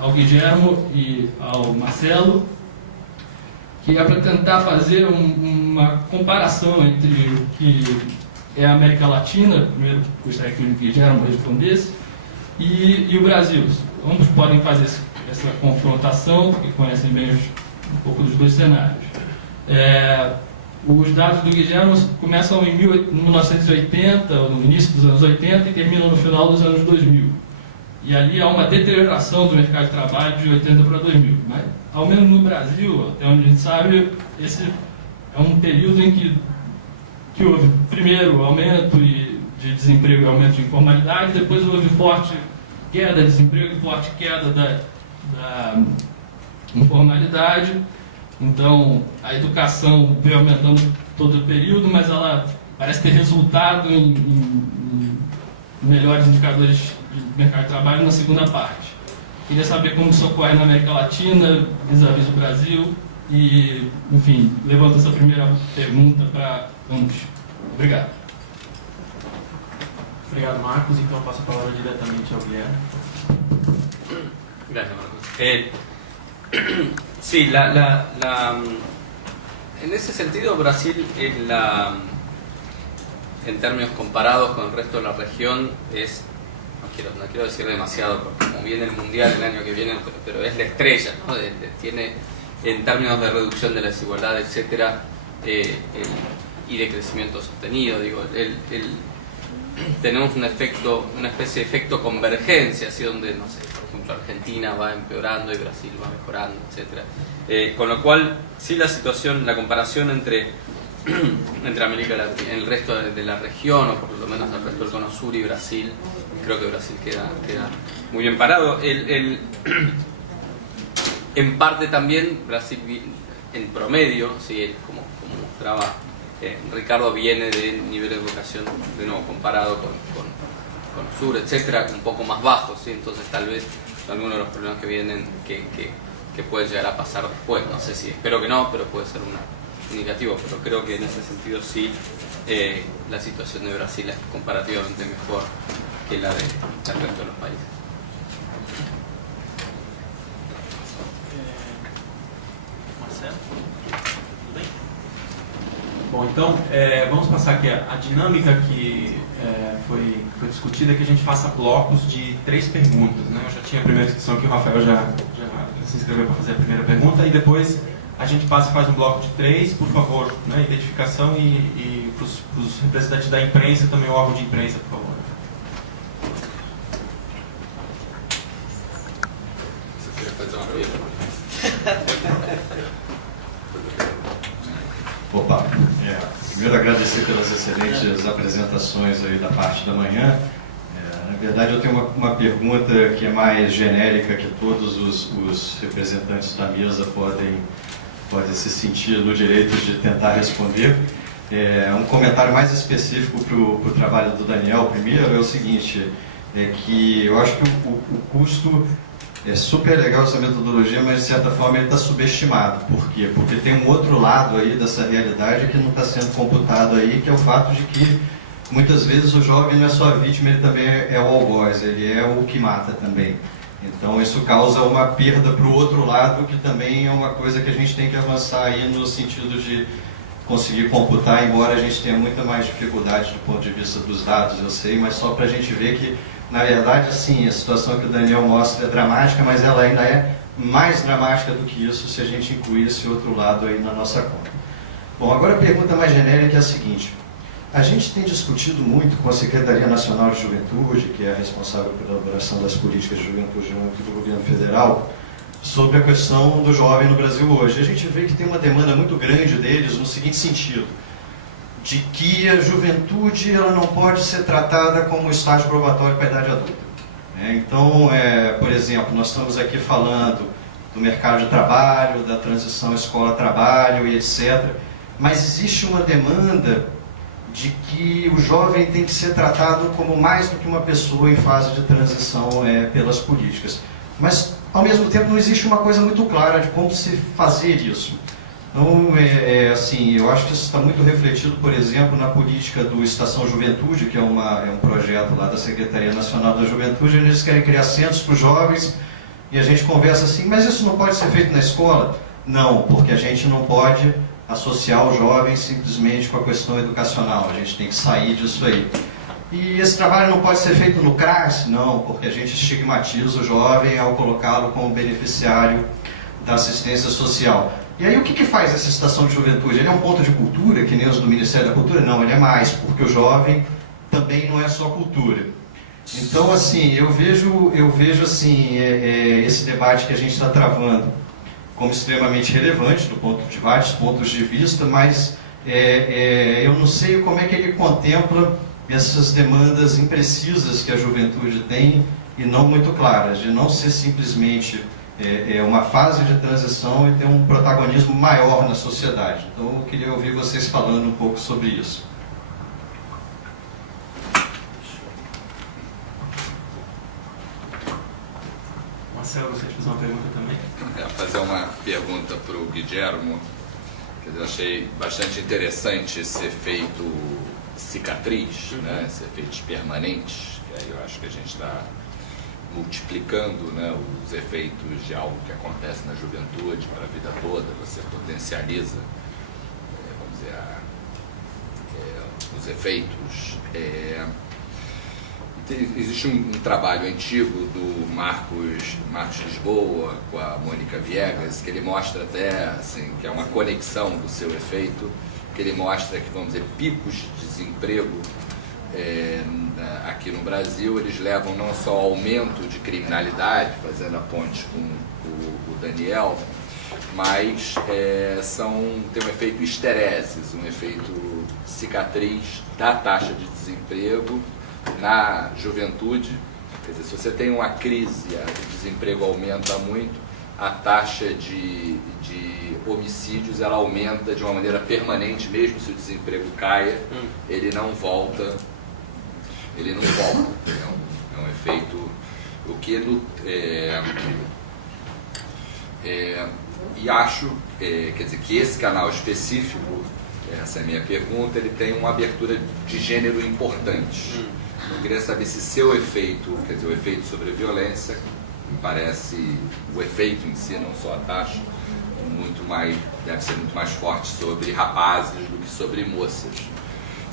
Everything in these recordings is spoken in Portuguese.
ao Guilhermo e ao Marcelo, que é para tentar fazer uma comparação entre o que é a América Latina, primeiro gostaria que o Guilhermo respondesse, e o Brasil. Ambos podem fazer essa confrontação, porque conhecem bem um pouco dos dois cenários. Os dados do Guilhermo começam em 1980, no início dos anos 80, e terminam no final dos anos 2000. E ali há uma deterioração do mercado de trabalho de 80 para 2000. Mas, ao menos no Brasil, até onde a gente sabe, esse é um período em que houve, primeiro, aumento de desemprego e aumento de informalidade, depois houve forte queda de desemprego e forte queda da informalidade. Então, a educação veio aumentando todo o período, mas ela parece ter resultado em melhores indicadores de mercado de trabalho na segunda parte. Queria saber como isso ocorre na América Latina, vis-à-vis o Brasil, e, enfim, levanto essa primeira pergunta para ambos. Obrigado. Obrigado, Marcos. Então, eu passo a palavra diretamente ao Guilherme. Gracias, Marcos. Sí, en ese sentido Brasil es en términos comparados con el resto de la región, no quiero decir demasiado, porque como viene el Mundial el año que viene, pero es la estrella, ¿no? Tiene, en términos de reducción de la desigualdad, etcétera, y de crecimiento sostenido, digo, tenemos una especie de efecto convergencia, así donde, no sé, por ejemplo, Argentina va empeorando y Brasil va mejorando, etc. Con lo cual, sí, la comparación entre América Latina, el resto de la región, o por lo menos el resto del cono sur y Brasil, creo que Brasil queda muy bien parado. En parte también, Brasil, en promedio, sí, como mostraba Ricardo, viene de nivel de educación, de nuevo, comparado con Sur, etcétera, un poco más bajo, ¿sí? Entonces tal vez algunos de los problemas que vienen que pueden llegar a pasar después, no sé si, espero que no, pero puede ser un indicativo, pero creo que en ese sentido sí, la situación de Brasil es comparativamente mejor que la del resto de los países. Marcelo? Tudo bem? Bom, então, vamos passar aqui a dinâmica que foi discutida, que a gente faça blocos de 3 perguntas, né? Eu já tinha a primeira inscrição aqui, o Rafael já se inscreveu para fazer a primeira pergunta, e depois a gente passa e faz um bloco de 3, por favor, né? Identificação e para os representantes da imprensa, também o órgão de imprensa, por favor. Você quer fazer uma pergunta? Opa, primeiro agradecer pelas excelentes apresentações aí da parte da manhã. Na verdade, eu tenho uma pergunta que é mais genérica, que todos os representantes da mesa podem se sentir no direito de tentar responder. Um comentário mais específico para o trabalho do Daniel. Primeiro é o seguinte, que eu acho que o custo é super legal essa metodologia, mas de certa forma ele está subestimado. Por quê? Porque tem um outro lado aí dessa realidade que não está sendo computado aí, que é o fato de que muitas vezes o jovem não é só a vítima, ele também é o algoz, ele é o que mata também. Então isso causa uma perda para o outro lado, que também é uma coisa que a gente tem que avançar aí no sentido de conseguir computar, embora a gente tenha muita mais dificuldade do ponto de vista dos dados, eu sei, mas só para a gente ver que, na verdade, assim, a situação que o Daniel mostra é dramática, mas ela ainda é mais dramática do que isso se a gente incluir esse outro lado aí na nossa conta. Bom, agora a pergunta mais genérica é a seguinte. A gente tem discutido muito com a Secretaria Nacional de Juventude, que é a responsável pela elaboração das políticas de juventude do governo federal, sobre a questão do jovem no Brasil hoje. A gente vê que tem uma demanda muito grande deles no seguinte sentido, de que a juventude ela não pode ser tratada como estágio probatório para a idade adulta. Então, por exemplo, nós estamos aqui falando do mercado de trabalho, da transição escola-trabalho e etc. Mas existe uma demanda de que o jovem tem que ser tratado como mais do que uma pessoa em fase de transição pelas políticas. Mas, ao mesmo tempo, não existe uma coisa muito clara de como se fazer isso. Então, assim, eu acho que isso está muito refletido, por exemplo, na política do Estação Juventude, que é um projeto lá da Secretaria Nacional da Juventude, onde eles querem criar centros para os jovens e a gente conversa assim, mas isso não pode ser feito na escola? Não, porque a gente não pode associar o jovem simplesmente com a questão educacional, a gente tem que sair disso aí. E esse trabalho não pode ser feito no CRAS? Não, porque a gente estigmatiza o jovem ao colocá-lo como beneficiário da assistência social. E aí o que faz essa estação de juventude? Ele é um ponto de cultura, que nem os do Ministério da Cultura? Não, ele é mais, porque o jovem também não é só cultura. Então, assim, eu vejo assim, esse debate que a gente está travando como extremamente relevante, de vários pontos de vista, mas eu não sei como é que ele contempla essas demandas imprecisas que a juventude tem e não muito claras, de não ser simplesmente uma fase de transição e ter um protagonismo maior na sociedade. Então, eu queria ouvir vocês falando um pouco sobre isso. Marcelo, você fez uma pergunta também? Fazer uma pergunta para o Guilhermo. Eu achei bastante interessante esse efeito cicatriz, né? Esse efeito permanente, que aí eu acho que a gente está multiplicando, né, os efeitos de algo que acontece na juventude para a vida toda. Você potencializa, vamos dizer, os efeitos. Existe um trabalho antigo do Marcos Lisboa com a Mônica Viegas, que ele mostra até assim, que é uma conexão do seu efeito, que ele mostra que, vamos dizer, picos de desemprego aqui no Brasil, eles levam não só ao aumento de criminalidade, fazendo a ponte com o Daniel, mas tem um efeito histeresis, um efeito cicatriz da taxa de desemprego na juventude. Quer dizer, se você tem uma crise, o desemprego aumenta muito, a taxa de homicídios ela aumenta de uma maneira permanente, mesmo se o desemprego caia, ele não volta. É um efeito, o que e acho, quer dizer, que esse canal específico, essa é a minha pergunta, ele tem uma abertura de gênero importante. Eu queria saber se seu efeito, quer dizer, o efeito sobre a violência, me parece, o efeito em si, não só a taxa, deve ser muito mais forte sobre rapazes do que sobre moças.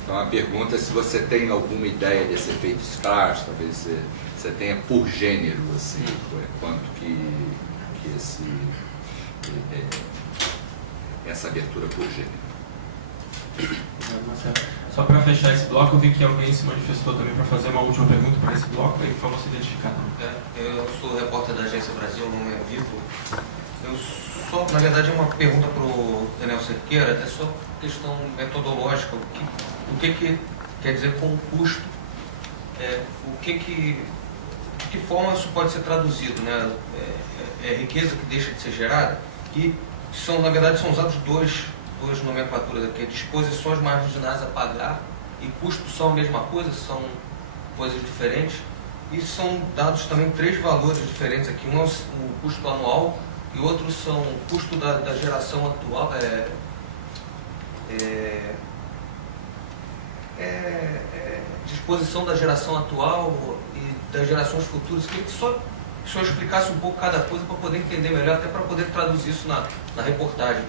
Então a pergunta é se você tem alguma ideia desse efeito Scratch, talvez você tenha por gênero, assim, quanto que essa abertura por gênero. Só para fechar esse bloco, eu vi que alguém se manifestou também para fazer uma última pergunta para esse bloco, aí por favor se identificar. Eu sou repórter da Agência Brasil, não é vivo. Na verdade, é uma pergunta para o Daniel Cerqueira, é só questão metodológica. O que quer dizer com custo? De que forma isso pode ser traduzido? Né? É riqueza que deixa de ser gerada? E, na verdade, são usados duas nomenclaturas aqui, disposições marginais a pagar e custos são a mesma coisa, são coisas diferentes. E são dados também 3 valores diferentes aqui. Um é o custo anual e outros são o custo da geração atual, disposição da geração atual e das gerações futuras. Queria que só o senhor explicasse um pouco cada coisa para poder entender melhor, até para poder traduzir isso na reportagem.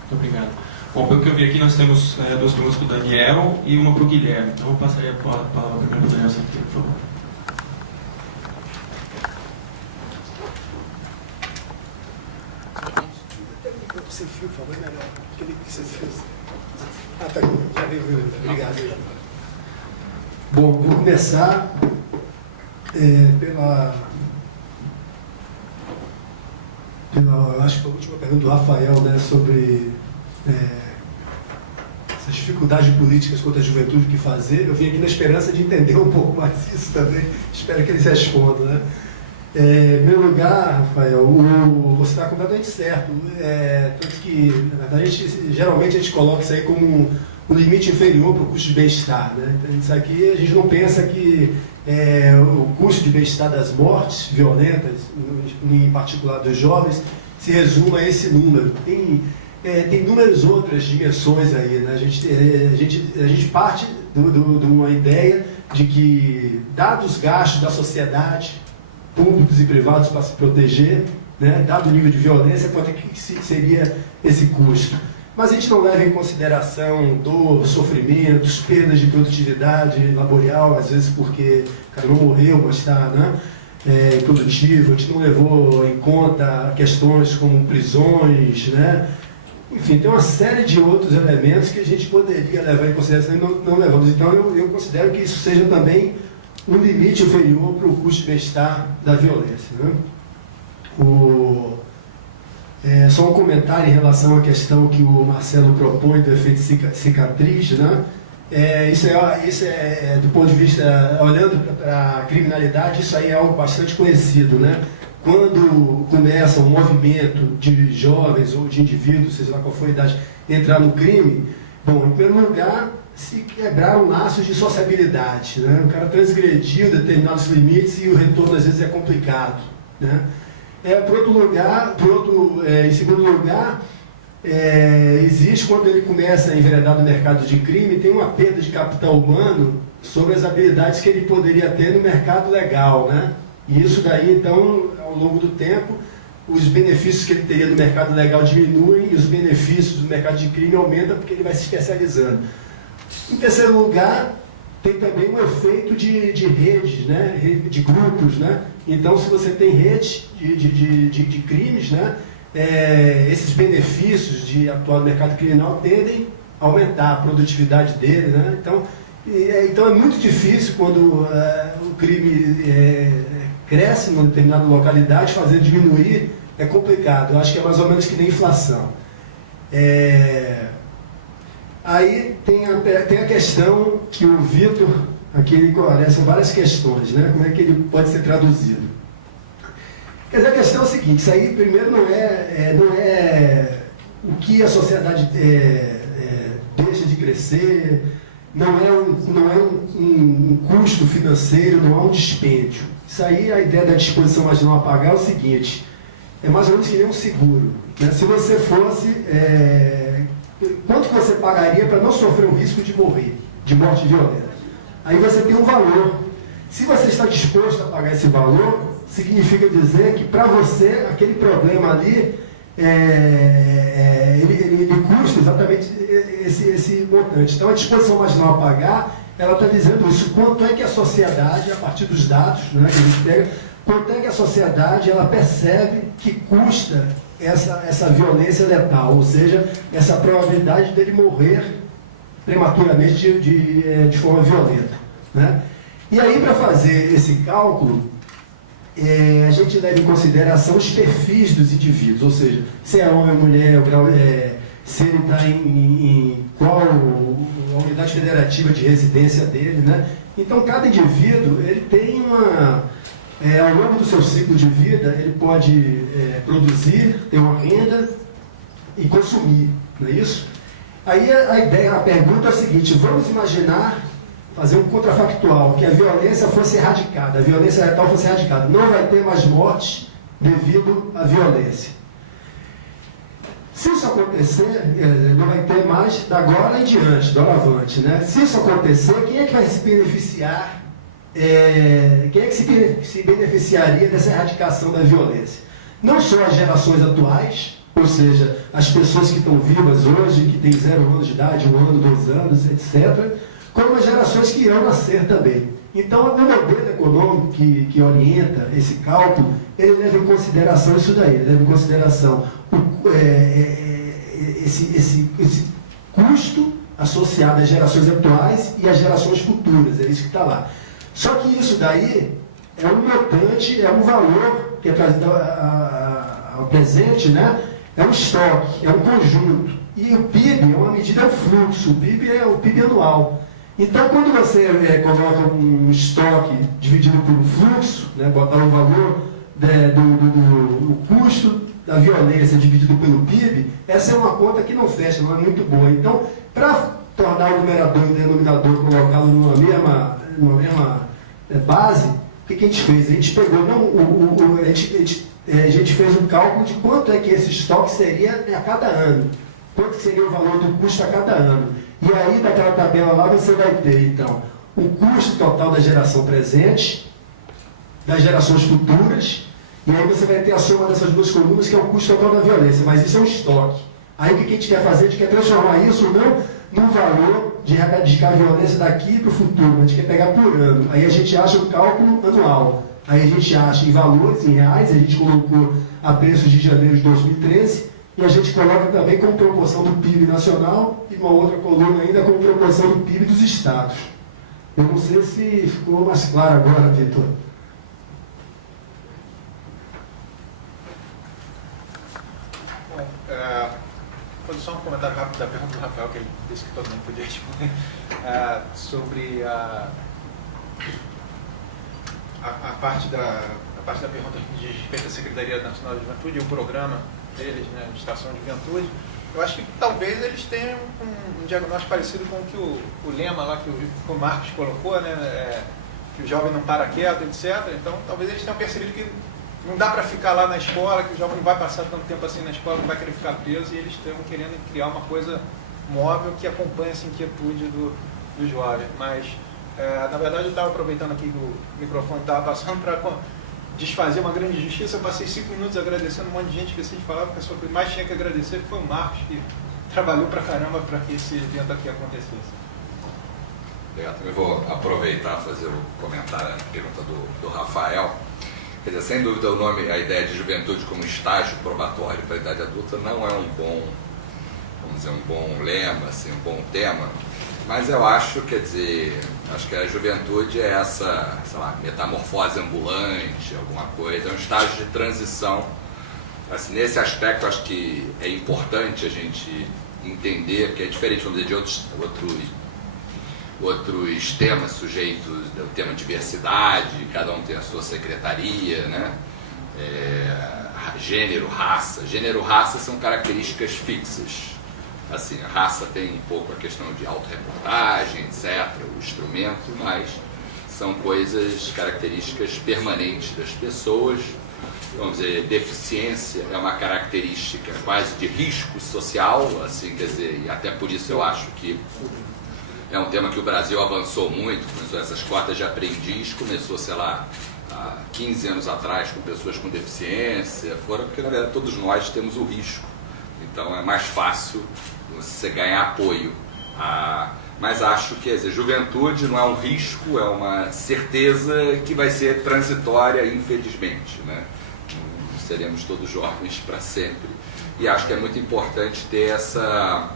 Muito obrigado. Bom, pelo que eu vi aqui, nós temos 2 perguntas para o Daniel e uma para o Guilherme. Então, eu passaria a palavra primeiro para o Daniel Cerqueira, por favor. Sem fio, por favor, melhor. Aquele que você fez. Ah, tá aqui. Já veio. Obrigado. Bom, vou começar acho que a última pergunta do Rafael, né, sobre essas dificuldades políticas contra a juventude, o que fazer. Eu vim aqui na esperança de entender um pouco mais isso também. Espero que eles respondam, né? Em primeiro lugar, Rafael, você está completamente certo. Tanto que, na verdade, geralmente a gente coloca isso aí como um limite inferior para o custo de bem-estar, né? Então, isso aqui a gente não pensa que o custo de bem-estar das mortes violentas, em particular dos jovens, se resume a esse número. Tem inúmeras outras dimensões aí, né? A gente parte de uma ideia de que, dados os gastos da sociedade, públicos e privados para se proteger, né? Dado o nível de violência, quanto é que seria esse custo. Mas a gente não leva em consideração dor, sofrimentos, perdas de produtividade laboral, às vezes porque o cara não morreu, mas está, né, produtivo. A gente não levou em conta questões como prisões, né? Enfim, tem uma série de outros elementos que a gente poderia levar em consideração e não levamos. Então, eu considero que isso seja também um limite inferior para o custo de bem-estar da violência, né? Só um comentário em relação à questão que o Marcelo propõe do efeito cicatriz, né? Isso é, do ponto de vista, olhando para a criminalidade, isso aí é algo bastante conhecido, né? Quando começa um movimento de jovens ou de indivíduos, seja lá qual for a idade, entrar no crime, bom, em primeiro lugar, se quebraram laços de sociabilidade, né? O cara transgrediu determinados limites e o retorno às vezes é complicado, né? Em segundo lugar, existe, quando ele começa a enveredar no mercado de crime, tem uma perda de capital humano sobre as habilidades que ele poderia ter no mercado legal, né? E isso daí, então, ao longo do tempo, os benefícios que ele teria no mercado legal diminuem e os benefícios do mercado de crime aumentam porque ele vai se especializando. Em terceiro lugar, tem também um efeito de redes, né? De grupos, né? Então, se você tem rede de crimes, né? Esses benefícios de atuar no mercado criminal tendem a aumentar a produtividade dele, né? Então é muito difícil quando o crime cresce numa determinada localidade, fazer diminuir é complicado. Eu acho que é mais ou menos que nem inflação. Aí tem a questão que o Vitor, aqui ele conhece várias questões, né? Como é que ele pode ser traduzido? Quer dizer, a questão é o seguinte, isso aí primeiro não é o que a sociedade deixa de crescer, não é um custo financeiro, não é um dispêndio. Isso aí, a ideia da disposição marginal a pagar é o seguinte, é mais ou menos que nem um seguro, né? Se você fosse, quanto que você pagaria para não sofrer o risco de morrer, de morte violenta? Aí você tem um valor. Se você está disposto a pagar esse valor, significa dizer que para você aquele problema ali ele custa exatamente esse montante. Então a disposição marginal a pagar, ela está dizendo isso, quanto é que a sociedade, a partir dos dados, né, que a gente pega, quanto é que a sociedade ela percebe que custa essa violência letal, ou seja, essa probabilidade dele morrer prematuramente de forma violenta, né? E aí, para fazer esse cálculo, a gente leva em consideração os perfis dos indivíduos, ou seja, se é homem ou mulher, se ele está em qual a unidade federativa de residência dele, né? Então, cada indivíduo ele tem ao longo do seu ciclo de vida, ele pode produzir, ter uma renda e consumir, não é isso? Aí a pergunta é a seguinte, vamos imaginar, fazer um contrafactual, que a violência fosse erradicada, a violência letal fosse erradicada. Não vai ter mais morte devido à violência. Se isso acontecer, não vai ter mais da agora em diante, do avante, né? Se isso acontecer, quem é que vai se beneficiar? Quem é que se beneficiaria dessa erradicação da violência? Não só as gerações atuais, ou seja, as pessoas que estão vivas hoje, que têm 0 anos de idade, 1 ano, 2 anos, etc., como as gerações que irão nascer também. Então, o modelo econômico que orienta esse cálculo, ele leva em consideração isso daí, ele leva em consideração esse custo associado às gerações atuais e às gerações futuras, é isso que está lá. Só que isso daí é um montante, é um valor que é trazido ao presente, né? É um estoque, é um conjunto. E o PIB é uma medida, é um fluxo, o PIB é o PIB anual. Então, quando você coloca um estoque dividido por um fluxo, né, botar o valor do custo da violência dividido pelo PIB, essa é uma conta que não fecha, não é muito boa. Então, para tornar o numerador e o denominador, colocá-lo numa mesma base, o que a gente fez? A gente pegou, a gente fez um cálculo de quanto é que esse estoque seria a cada ano, quanto seria o valor do custo a cada ano. E aí, naquela tabela lá, você vai ter, então, o custo total da geração presente, das gerações futuras, e aí você vai ter a soma dessas duas colunas, que é o custo total da violência, mas isso é um estoque. Aí o que a gente quer fazer? A gente quer transformar isso não num valor de erradicar a violência daqui para o futuro, a gente quer pegar por ano. Aí a gente acha um cálculo anual. Aí a gente acha em valores, em reais, a gente colocou a preços de janeiro de 2013, e a gente coloca também como proporção do PIB nacional, e uma outra coluna ainda como proporção do PIB dos estados. Eu não sei se ficou mais claro agora, Vitor. Bom, vou fazer só um comentário rápido da pergunta do Rafael, que ele disse que todo mundo podia responder, sobre a parte da pergunta que diz respeito à Secretaria Nacional de Juventude e o programa deles, né, de Estação de Juventude. Eu acho que talvez eles tenham um diagnóstico parecido com o que o lema lá que o Marcos colocou, né, que o jovem não para quieto, etc. Então, talvez eles tenham percebido que não dá para ficar lá na escola, que o jovem não vai passar tanto tempo assim na escola, não vai querer ficar preso, e eles estão querendo criar uma coisa móvel que acompanhe essa inquietude do jovem. Mas, na verdade, eu estava aproveitando aqui que o microfone estava passando para desfazer uma grande injustiça. Eu passei 5 minutos agradecendo um monte de gente, esqueci de falar, porque a pessoa que mais tinha que agradecer foi o Marcos, que trabalhou pra caramba para que esse evento aqui acontecesse. Obrigado. Eu vou aproveitar e fazer o comentário na pergunta do Rafael. Quer dizer, sem dúvida a ideia de juventude como estágio probatório para a idade adulta não é um bom lema, assim, um bom tema, mas eu acho, acho que a juventude é essa, sei lá, metamorfose ambulante, alguma coisa, é um estágio de transição. Assim, nesse aspecto, acho que é importante a gente entender que é diferente, vamos dizer, de outros temas sujeitos, o tema diversidade, cada um tem a sua secretaria, né? Gênero, raça são características fixas. Assim, a raça tem um pouco a questão de autorreportagem, etc., o instrumento, mas são características permanentes das pessoas. Vamos dizer, deficiência é uma característica quase de risco social, assim, quer dizer, e até por isso eu acho que é um tema que o Brasil avançou muito, começou essas cotas de aprendiz, começou, sei lá, há 15 anos atrás com pessoas com deficiência, porque na verdade todos nós temos o risco, então é mais fácil você ganhar apoio. Mas acho que juventude não é um risco, é uma certeza que vai ser transitória, infelizmente, né? Não seremos todos jovens para sempre, e acho que é muito importante ter essa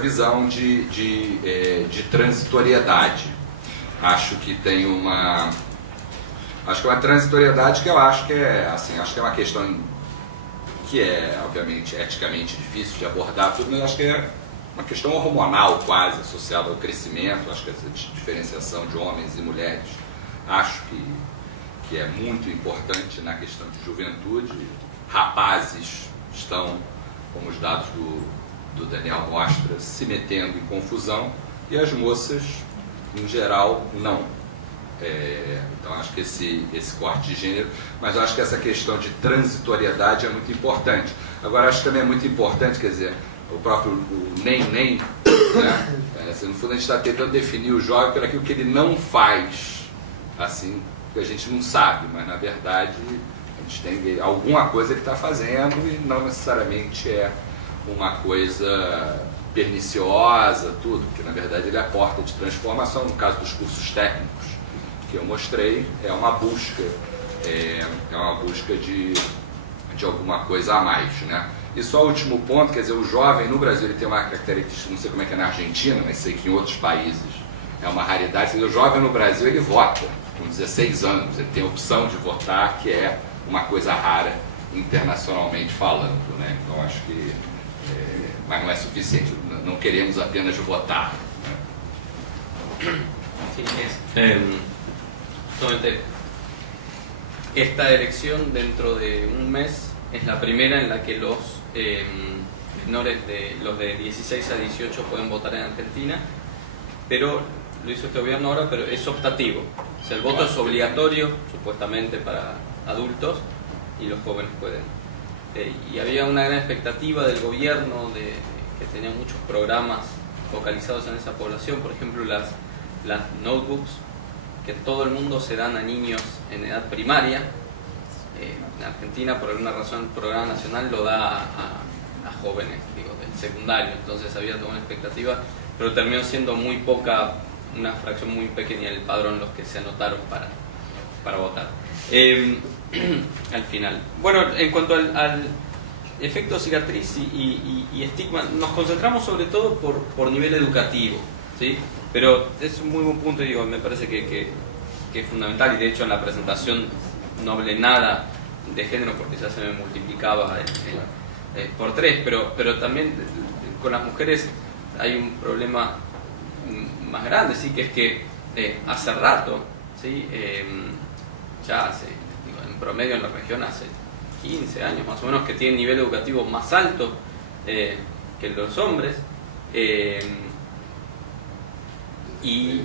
visão de transitoriedade. Acho que tem uma transitoriedade que eu acho que é uma questão que é, obviamente, eticamente difícil de abordar tudo, mas acho que é uma questão hormonal quase, associada ao crescimento. Acho que essa diferenciação de homens e mulheres, acho que é muito importante na questão de juventude. Rapazes estão, como os dados do Daniel mostra, se metendo em confusão, e as moças, em geral, não. Então acho que esse corte de gênero, mas eu acho que essa questão de transitoriedade é muito importante. Agora acho que também é muito importante, quer dizer, o próprio nem, né? No fundo a gente está tentando definir o jovem por aquilo que ele não faz, assim, que a gente não sabe, mas na verdade a gente tem alguma coisa que está fazendo e não necessariamente é uma coisa perniciosa, tudo, porque na verdade ele é a porta de transformação. No caso dos cursos técnicos que eu mostrei, é uma busca de alguma coisa a mais, né? E só o último ponto, quer dizer, o jovem no Brasil ele tem uma característica, não sei como é que é na Argentina, mas sei que em outros países é uma raridade. Quer dizer, o jovem no Brasil ele vota com 16 anos, ele tem a opção de votar, que é uma coisa rara internacionalmente falando, né? Então acho que mas não é suficiente, não queremos apenas votar, né? Solamente, esta elección dentro de un mes es la primera en la que los menores los de 16 a 18 pueden votar en Argentina, pero lo hizo este gobierno ahora, pero es optativo. O sea, el voto es obligatorio, supuestamente, para adultos, y los jóvenes pueden. Y había una gran expectativa del gobierno que tenía muchos programas focalizados en esa población, por ejemplo las notebooks, que en todo el mundo se dan a niños en edad primaria. En Argentina, por alguna razón, el programa nacional lo da a jóvenes, digo, del secundario, entonces había toda una expectativa, pero terminó siendo muy poca, una fracción muy pequeña del padrón los que se anotaron para votar. Al final. Bueno, en cuanto al efecto cicatriz y estigma, nos concentramos sobre todo por nivel educativo, ¿sí? Pero es un muy buen punto, digo, me parece que es fundamental, y de hecho en la presentación no hablé nada de género porque ya se me multiplicaba por 3, pero también con las mujeres hay un problema más grande, ¿sí? Que es que hace rato, ¿sí? Ya hace, digo, en promedio en la región hace 15 años más o menos que tienen nivel educativo más alto que los hombres, y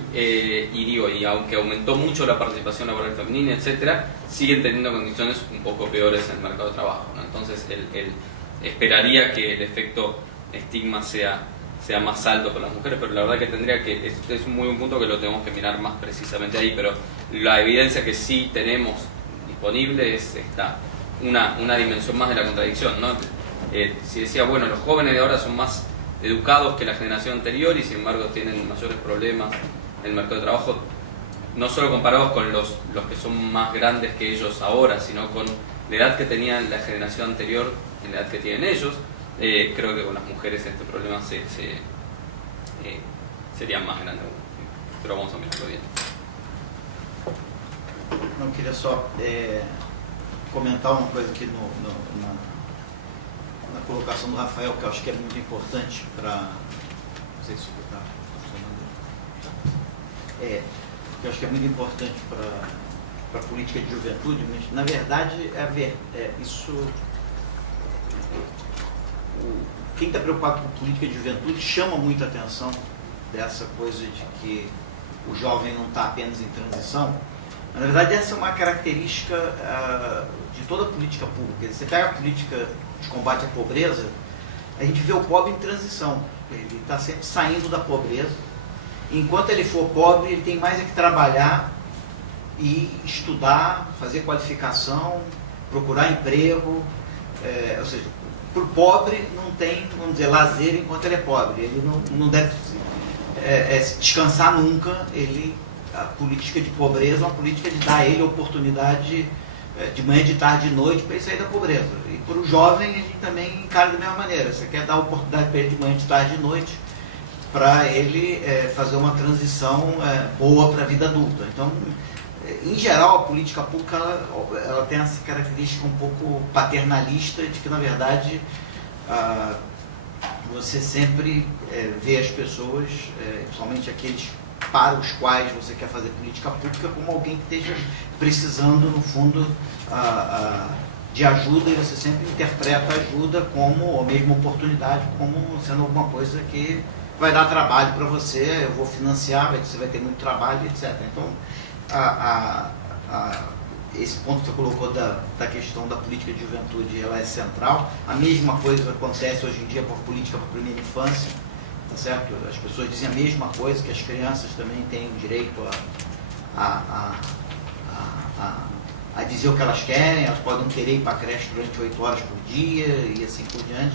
aunque aumentó mucho la participación laboral femenina, etcétera, siguen teniendo condiciones un poco peores en el mercado de trabajo, ¿no? Entonces él esperaría que el efecto estigma sea más alto con las mujeres, pero la verdad que es un muy buen punto que lo tenemos que mirar más precisamente ahí, pero la evidencia que sí tenemos disponible es una dimensión más de la contradicción, ¿no? Si decía, bueno, los jóvenes de ahora son más educados que la generación anterior y sin embargo tienen mayores problemas en el mercado de trabajo, no solo comparados con los que son más grandes que ellos ahora, sino con la edad que tenían la generación anterior en la edad que tienen ellos. Creo que con las mujeres este problema sería más grande aún, pero vamos a mirarlo bien. Não, queria só comentar uma coisa aqui na colocação do Rafael, que eu acho que é muito importante para... Não sei se está funcionando. Que eu acho que é muito importante para a política de juventude, mas na verdade isso... Quem está preocupado com política de juventude chama muita atenção dessa coisa de que o jovem não está apenas em transição. Na verdade, essa é uma característica de toda a política pública. Você pega a política de combate à pobreza, a gente vê o pobre em transição. Ele está sempre saindo da pobreza. Enquanto ele for pobre, ele tem mais é que trabalhar e estudar, fazer qualificação, procurar emprego. Ou seja, para o pobre não tem, vamos dizer, lazer enquanto ele é pobre. Ele não deve descansar nunca. A política de pobreza é uma política de dar a ele a oportunidade de manhã, de tarde, de noite para ele sair da pobreza. E para o jovem a gente também encara da mesma maneira. Você quer dar a oportunidade para ele de manhã, de tarde, de noite para ele fazer uma transição boa para a vida adulta. Então, em geral, a política pública ela tem essa característica um pouco paternalista de que, na verdade, você sempre vê as pessoas, principalmente aqueles para os quais você quer fazer política pública, como alguém que esteja precisando, no fundo, de ajuda, e você sempre interpreta a ajuda como, ou mesmo oportunidade, como sendo alguma coisa que vai dar trabalho para você, eu vou financiar, você vai ter muito trabalho, etc. Então, esse ponto que você colocou da questão da política de juventude, ela é central. A mesma coisa acontece hoje em dia com a política para a primeira infância, tá certo? As pessoas dizem a mesma coisa, que as crianças também têm o direito a dizer o que elas querem, elas podem querer ir para a creche durante 8 horas por dia e assim por diante.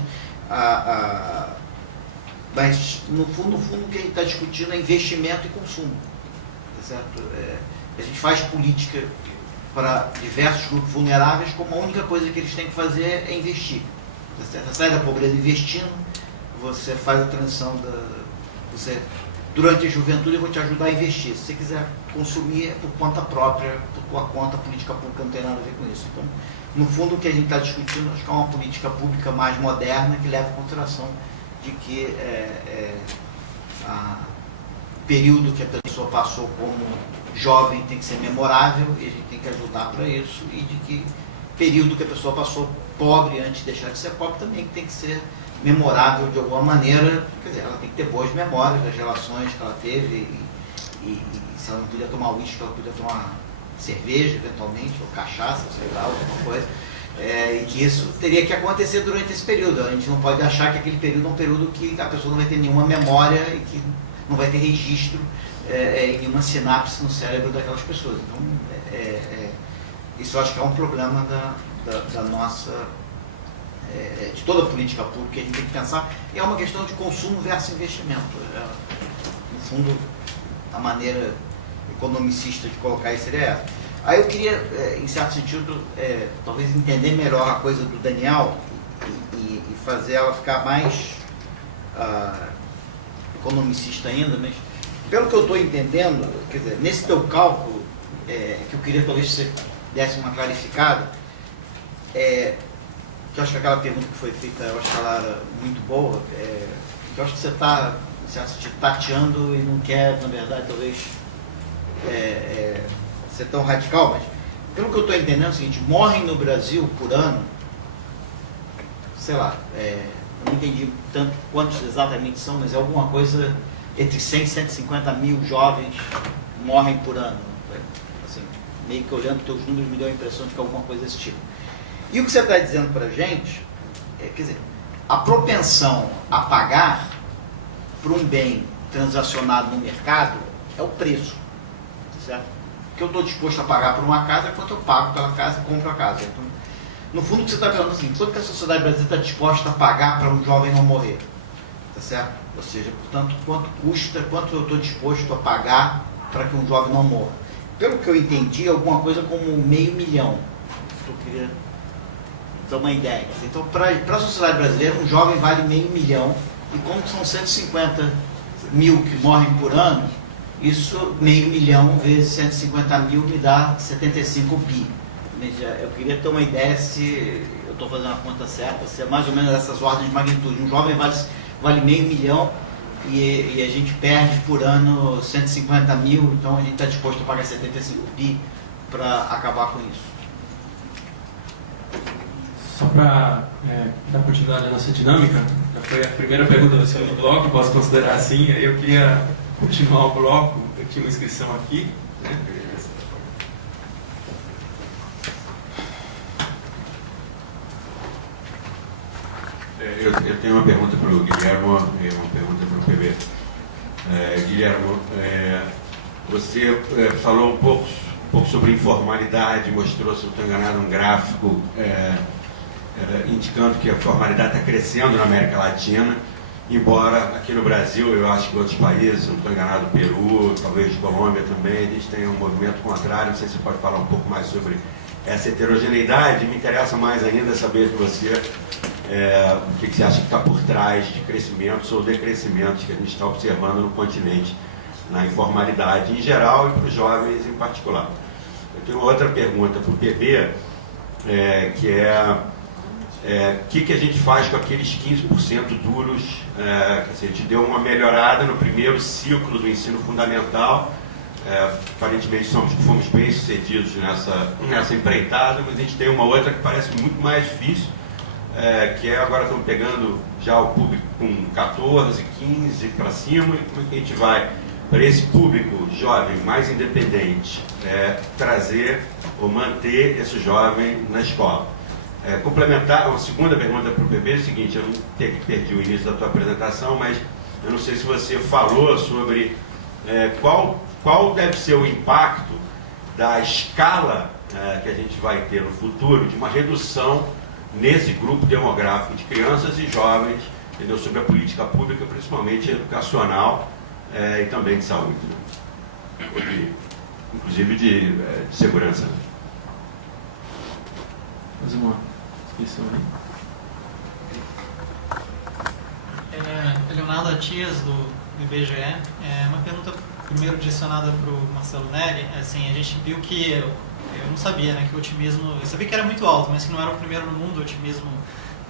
Mas, no fundo, o que a gente está discutindo é investimento e consumo, tá certo? A gente faz política para diversos grupos vulneráveis, como a única coisa que eles têm que fazer é investir. Você sai da pobreza investindo, você faz a transição você, durante a juventude eu vou te ajudar a investir. Se você quiser consumir, é por conta própria, por tua conta, a política pública não tem nada a ver com isso. Então, no fundo, o que a gente está discutindo, acho que é uma política pública mais moderna, que leva em consideração de que o período que a pessoa passou como jovem tem que ser memorável, e a gente tem que ajudar para isso, e de que o período que a pessoa passou pobre antes de deixar de ser pobre também tem que ser memorável de alguma maneira. Quer dizer, ela tem que ter boas memórias das relações que ela teve, e se ela não podia tomar uísque, ela podia tomar cerveja eventualmente, ou cachaça, sei lá, alguma coisa. E que isso teria que acontecer durante esse período. A gente não pode achar que aquele período é um período que a pessoa não vai ter nenhuma memória e que não vai ter registro em uma sinapse no cérebro daquelas pessoas. Então, isso eu acho que é um problema da nossa, de toda a política pública que a gente tem que pensar. E é uma questão de consumo versus investimento. No fundo, a maneira economicista de colocar isso seria essa. Aí eu queria, em certo sentido, talvez entender melhor a coisa do Daniel e fazer ela ficar mais economicista ainda, mas pelo que eu estou entendendo, quer dizer, nesse teu cálculo, que eu queria talvez você desse uma clarificada, que eu acho que aquela pergunta que foi feita, eu acho que ela era muito boa, que eu acho que você está, em certo sentido, tateando e não quer, na verdade, talvez ser tão radical, mas pelo que eu estou entendendo é o seguinte: morrem no Brasil por ano, sei lá, não entendi tanto quantos exatamente são, mas é alguma coisa entre 100 e 150 mil jovens morrem por ano. Assim, meio que olhando teus números me deu a impressão de que é alguma coisa desse tipo. E o que você está dizendo para a gente quer dizer, a propensão a pagar por um bem transacionado no mercado é o preço, certo? O que eu estou disposto a pagar por uma casa é quanto eu pago pela casa e compro a casa. Então, no fundo, o que você está falando é o seguinte: quanto que a sociedade brasileira está disposta a pagar para um jovem não morrer? Tá certo? Ou seja, portanto, quanto custa, quanto eu estou disposto a pagar para que um jovem não morra? Pelo que eu entendi, alguma coisa como 500 mil. Eu queria dar uma ideia. Então, para a sociedade brasileira, um jovem vale 500 mil, e como são 150 mil que morrem por ano, isso, 500 mil vezes 150 mil me dá 75 bi. Eu queria ter uma ideia se eu estou fazendo a conta certa, se é mais ou menos essas ordens de magnitude. Um jovem vale 500 mil e a gente perde por ano 150 mil, então a gente está disposto a pagar 75 bi para acabar com isso. Só para dar continuidade à nossa dinâmica, já foi a primeira pergunta do seu bloco, posso considerar assim. Eu queria continuar o bloco, eu tinha uma inscrição aqui, né? Eu tenho uma pergunta para o Guilhermo e uma pergunta para o PB. Guilhermo, você falou um pouco sobre informalidade, mostrou, se não estou enganado, um gráfico indicando que a formalidade está crescendo na América Latina, embora aqui no Brasil, eu acho que em outros países, não estou enganado, Peru, talvez Colômbia também, a gente tem um movimento contrário. Não sei se você pode falar um pouco mais sobre essa heterogeneidade. Me interessa mais ainda saber de você o que você acha que está por trás de crescimentos ou decrescimentos que a gente está observando no continente, na informalidade em geral e para os jovens em particular. Eu tenho outra pergunta para o PB, que o que a gente faz com aqueles 15% duros. A gente deu uma melhorada no primeiro ciclo do ensino fundamental, aparentemente fomos bem sucedidos nessa empreitada, mas a gente tem uma outra que parece muito mais difícil, que agora estamos pegando já o público com 14, 15 para cima. E como é que a gente vai para esse público jovem mais independente trazer ou manter esse jovem na escola? Complementar, uma segunda pergunta para o PB é o seguinte: eu não perdi o início da tua apresentação, mas eu não sei se você falou sobre qual deve ser o impacto da escala que a gente vai ter no futuro de uma redução nesse grupo demográfico de crianças e jovens, entendeu? Sobre a política pública, principalmente educacional e também de saúde, né? Inclusive de segurança. Mais uma inscrição aí. Leonardo Atias, do IBGE. Uma pergunta primeiro direcionada para o Marcelo Neri. Assim, a gente viu que, eu não sabia, né, que o otimismo, eu sabia que era muito alto, mas que não era o primeiro no mundo o otimismo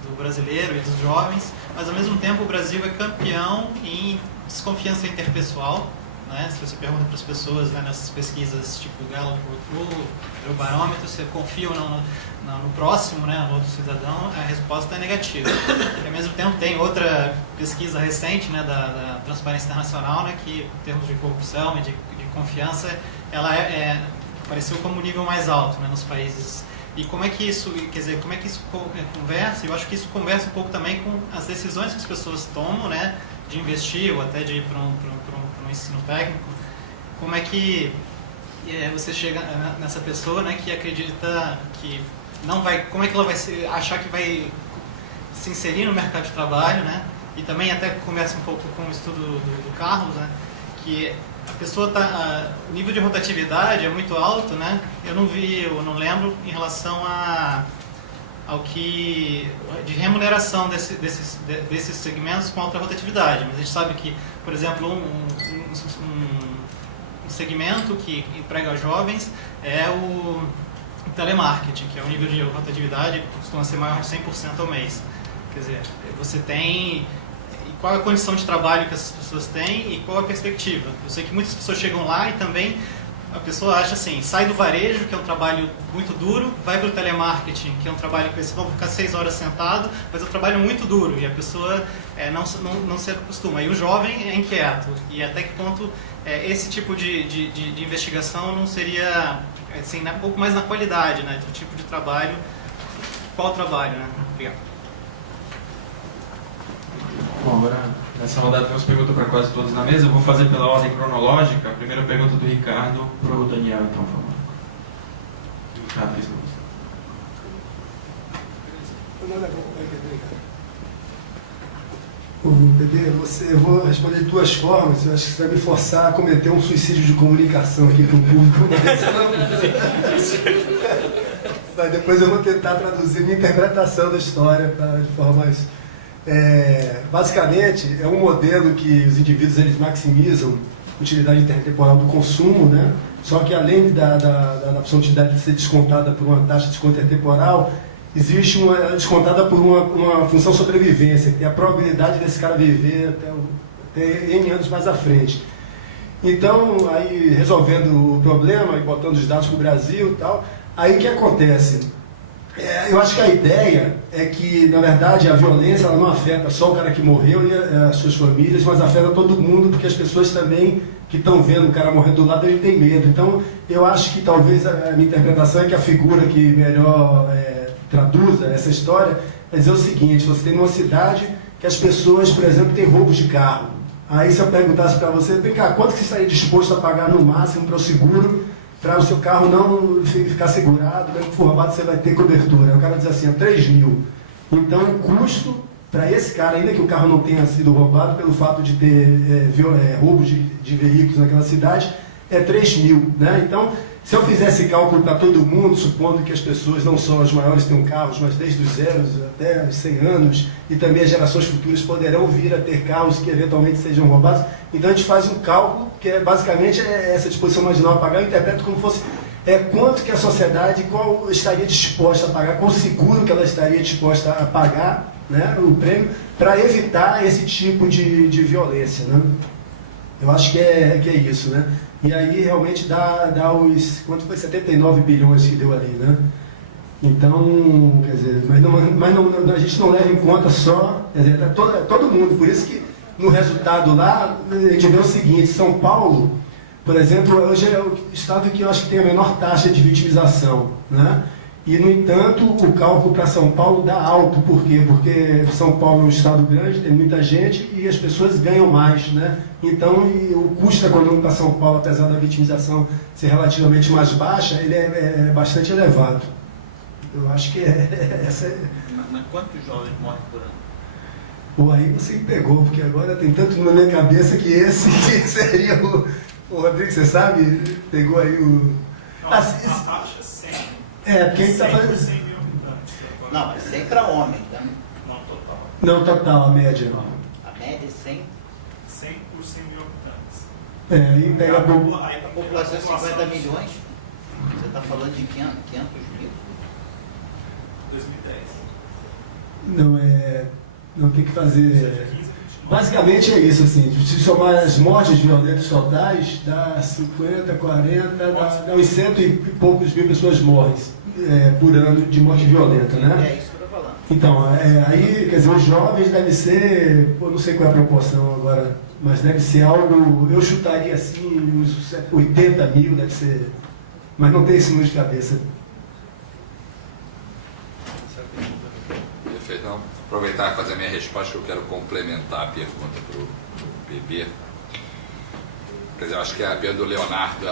do brasileiro e dos jovens, mas ao mesmo tempo o Brasil é campeão em desconfiança interpessoal, né? Se você pergunta para as pessoas, né, nessas pesquisas tipo Gallup ou o Barômetro, você confia ou não no próximo, né, no outro cidadão, a resposta é negativa. E ao mesmo tempo tem outra pesquisa recente, né, da Transparência Internacional, né, que em termos de corrupção e de confiança, ela apareceu como o nível mais alto, né, nos países. E como é que isso, quer dizer, como é que isso conversa? Eu acho que isso conversa um pouco também com as decisões que as pessoas tomam, né, de investir ou até de ir para um ensino técnico. como é que você chega nessa pessoa, né, que acredita que não vai, como é que ela vai achar que vai se inserir no mercado de trabalho, né? E também até começa um pouco com o estudo do Carlos, né? Que a pessoa o nível de rotatividade é muito alto, né? Eu não lembro em relação ao que de remuneração desses segmentos com alta rotatividade, mas a gente sabe que, por exemplo, um segmento que emprega jovens é o telemarketing, que é o nível de rotatividade que costuma ser maior de 100% ao mês. Quer dizer, você tem... E qual é a condição de trabalho que essas pessoas têm e qual a perspectiva? Eu sei que muitas pessoas chegam lá e também a pessoa acha assim, sai do varejo, que é um trabalho muito duro, vai para o telemarketing, que é um trabalho que eles vão ficar 6 horas sentado, mas é um trabalho muito duro e a pessoa não se acostuma. E o jovem é inquieto. E até que ponto esse tipo de investigação não seria assim, um pouco mais na qualidade, né, do tipo de trabalho, qual trabalho, né? Obrigado. Bom, agora nessa rodada temos perguntas para quase todos na mesa. Eu vou fazer pela ordem cronológica. A primeira pergunta do Ricardo para o Daniel, então, por favor. Ricardo, que Bebê, eu vou responder de duas formas. Eu acho que você vai me forçar a cometer um suicídio de comunicação aqui com o público. Mas depois eu vou tentar traduzir minha interpretação da história de forma mais... basicamente, é um modelo que os indivíduos eles maximizam a utilidade intertemporal do consumo, né? Só que além da opção de utilidade ser descontada por uma taxa de desconto intertemporal, existe uma descontada por uma função sobrevivência, que tem a probabilidade desse cara viver até N anos mais à frente. Então, aí resolvendo o problema e botando os dados para o Brasil e tal, aí o que acontece? Eu acho que a ideia é que, na verdade, a violência ela não afeta só o cara que morreu e as suas famílias, mas afeta todo mundo, porque as pessoas também que estão vendo o cara morrer do lado, ele tem medo. Então, eu acho que talvez a minha interpretação é que a figura que melhor traduza essa história é dizer o seguinte: você tem uma cidade que as pessoas, por exemplo, têm roubos de carro. Aí se eu perguntasse para você, vem cá, quanto que você estaria disposto a pagar no máximo para o seguro, para o seu carro não ficar segurado, mesmo que for roubado você vai ter cobertura? Aí o cara diz assim, 3 mil. Então o custo para esse cara, ainda que o carro não tenha sido roubado, pelo fato de ter roubo de veículos naquela cidade, é 3 mil. Né? Então, se eu fizesse cálculo para todo mundo, supondo que as pessoas, não só os maiores tenham carros, mas desde os 0 até os 100 anos, e também as gerações futuras poderão vir a ter carros que eventualmente sejam roubados, então a gente faz um cálculo, que basicamente essa disposição marginal a pagar, eu interpreto como fosse quanto que a sociedade estaria disposta a pagar, qual seguro que ela estaria disposta a pagar, né, o prêmio, para evitar esse tipo de violência. Né? Eu acho que é isso, né? E aí realmente dá os... Quanto foi? 79 bilhões que deu ali, né? Então, quer dizer, mas a gente não leva em conta só... Quer dizer, todo mundo. Por isso que no resultado lá, a gente vê o seguinte: São Paulo, por exemplo, hoje é o estado que eu acho que tem a menor taxa de vitimização, né? E, no entanto, o cálculo para São Paulo dá alto. Por quê? Porque São Paulo é um estado grande, tem muita gente e as pessoas ganham mais, né? Então, o custo econômico para São Paulo, apesar da vitimização ser relativamente mais baixa, ele é bastante elevado. Eu acho que essa. Mas quantos jovens morrem por ano? Pô, aí você me pegou, porque agora tem tanto na minha cabeça que esse seria o Rodrigo, você sabe? Pegou aí o... Não, a taxa 100. Porque ele está fazendo... Não, mas 100 para homem, né? Não, total. Não, total, a média. A média é 100? 100 por 100 mil habitantes. Aí pega a população é 50 milhões, você está falando de 500 mil? 2010. Não tem que fazer... Basicamente é isso, assim, se somar as mortes violentas totais, dá 50, 40, dá uns 100 e poucos mil pessoas morrem por ano de morte violenta, né? É isso que eu estou falando. Então, aí, quer dizer, os jovens devem ser, não sei qual é a proporção agora, mas deve ser algo, eu chutaria assim, uns 80 mil, deve ser, mas não tem esse número de cabeça. Perfeito. Não, aproveitar e fazer a minha resposta, que eu quero complementar a pergunta para o bebê. Quer dizer, eu acho que a pergunta do Leonardo,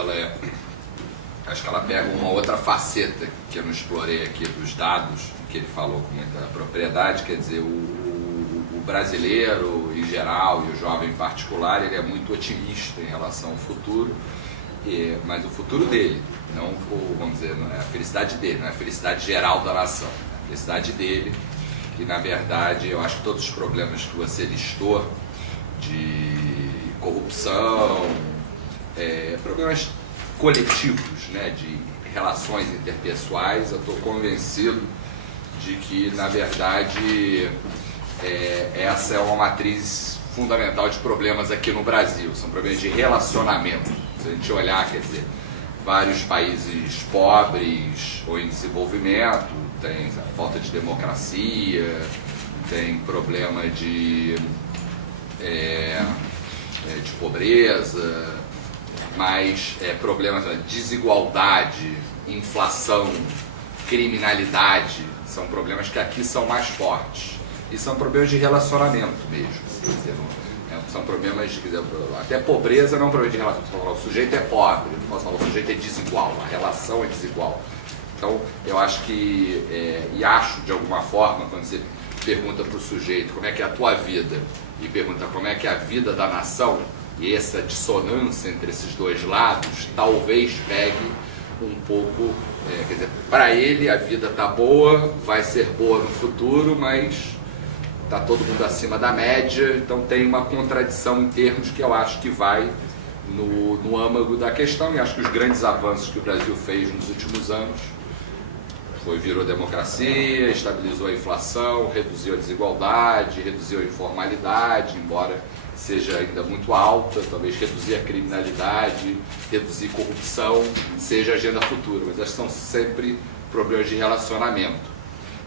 acho que ela pega uma outra faceta que eu não explorei aqui dos dados, que ele falou com muita propriedade. Quer dizer, o brasileiro em geral e o jovem em particular, ele é muito otimista em relação ao futuro, mas o futuro dele, não, vamos dizer, não é a felicidade dele, não é a felicidade geral da nação, é a felicidade dele. E na verdade eu acho que todos os problemas que você listou, de corrupção, problemas coletivos, né, de relações interpessoais, eu estou convencido de que na verdade essa é uma matriz fundamental de problemas aqui no Brasil. São problemas de relacionamento. Se a gente olhar, quer dizer, vários países pobres ou em desenvolvimento, tem falta de democracia, tem problema de pobreza, mas problemas de desigualdade, inflação, criminalidade, são problemas que aqui são mais fortes. E são problemas de relacionamento mesmo. Quer dizer, são problemas, quer dizer, até pobreza não é um problema de relacionamento. O sujeito é pobre, não posso falar, o sujeito é desigual, a relação é desigual. Então, eu acho que, e acho de alguma forma, quando você pergunta para o sujeito como é que é a tua vida, e pergunta como é que é a vida da nação, e essa dissonância entre esses dois lados, talvez pegue um pouco, quer dizer, para ele a vida está boa, vai ser boa no futuro, mas está todo mundo acima da média, então tem uma contradição em termos que eu acho que vai no âmago da questão, e acho que os grandes avanços que o Brasil fez nos últimos anos virou democracia, estabilizou a inflação, reduziu a desigualdade, reduziu a informalidade, embora seja ainda muito alta, talvez reduzir a criminalidade, reduzir corrupção, seja a agenda futura, mas acho que são sempre problemas de relacionamento.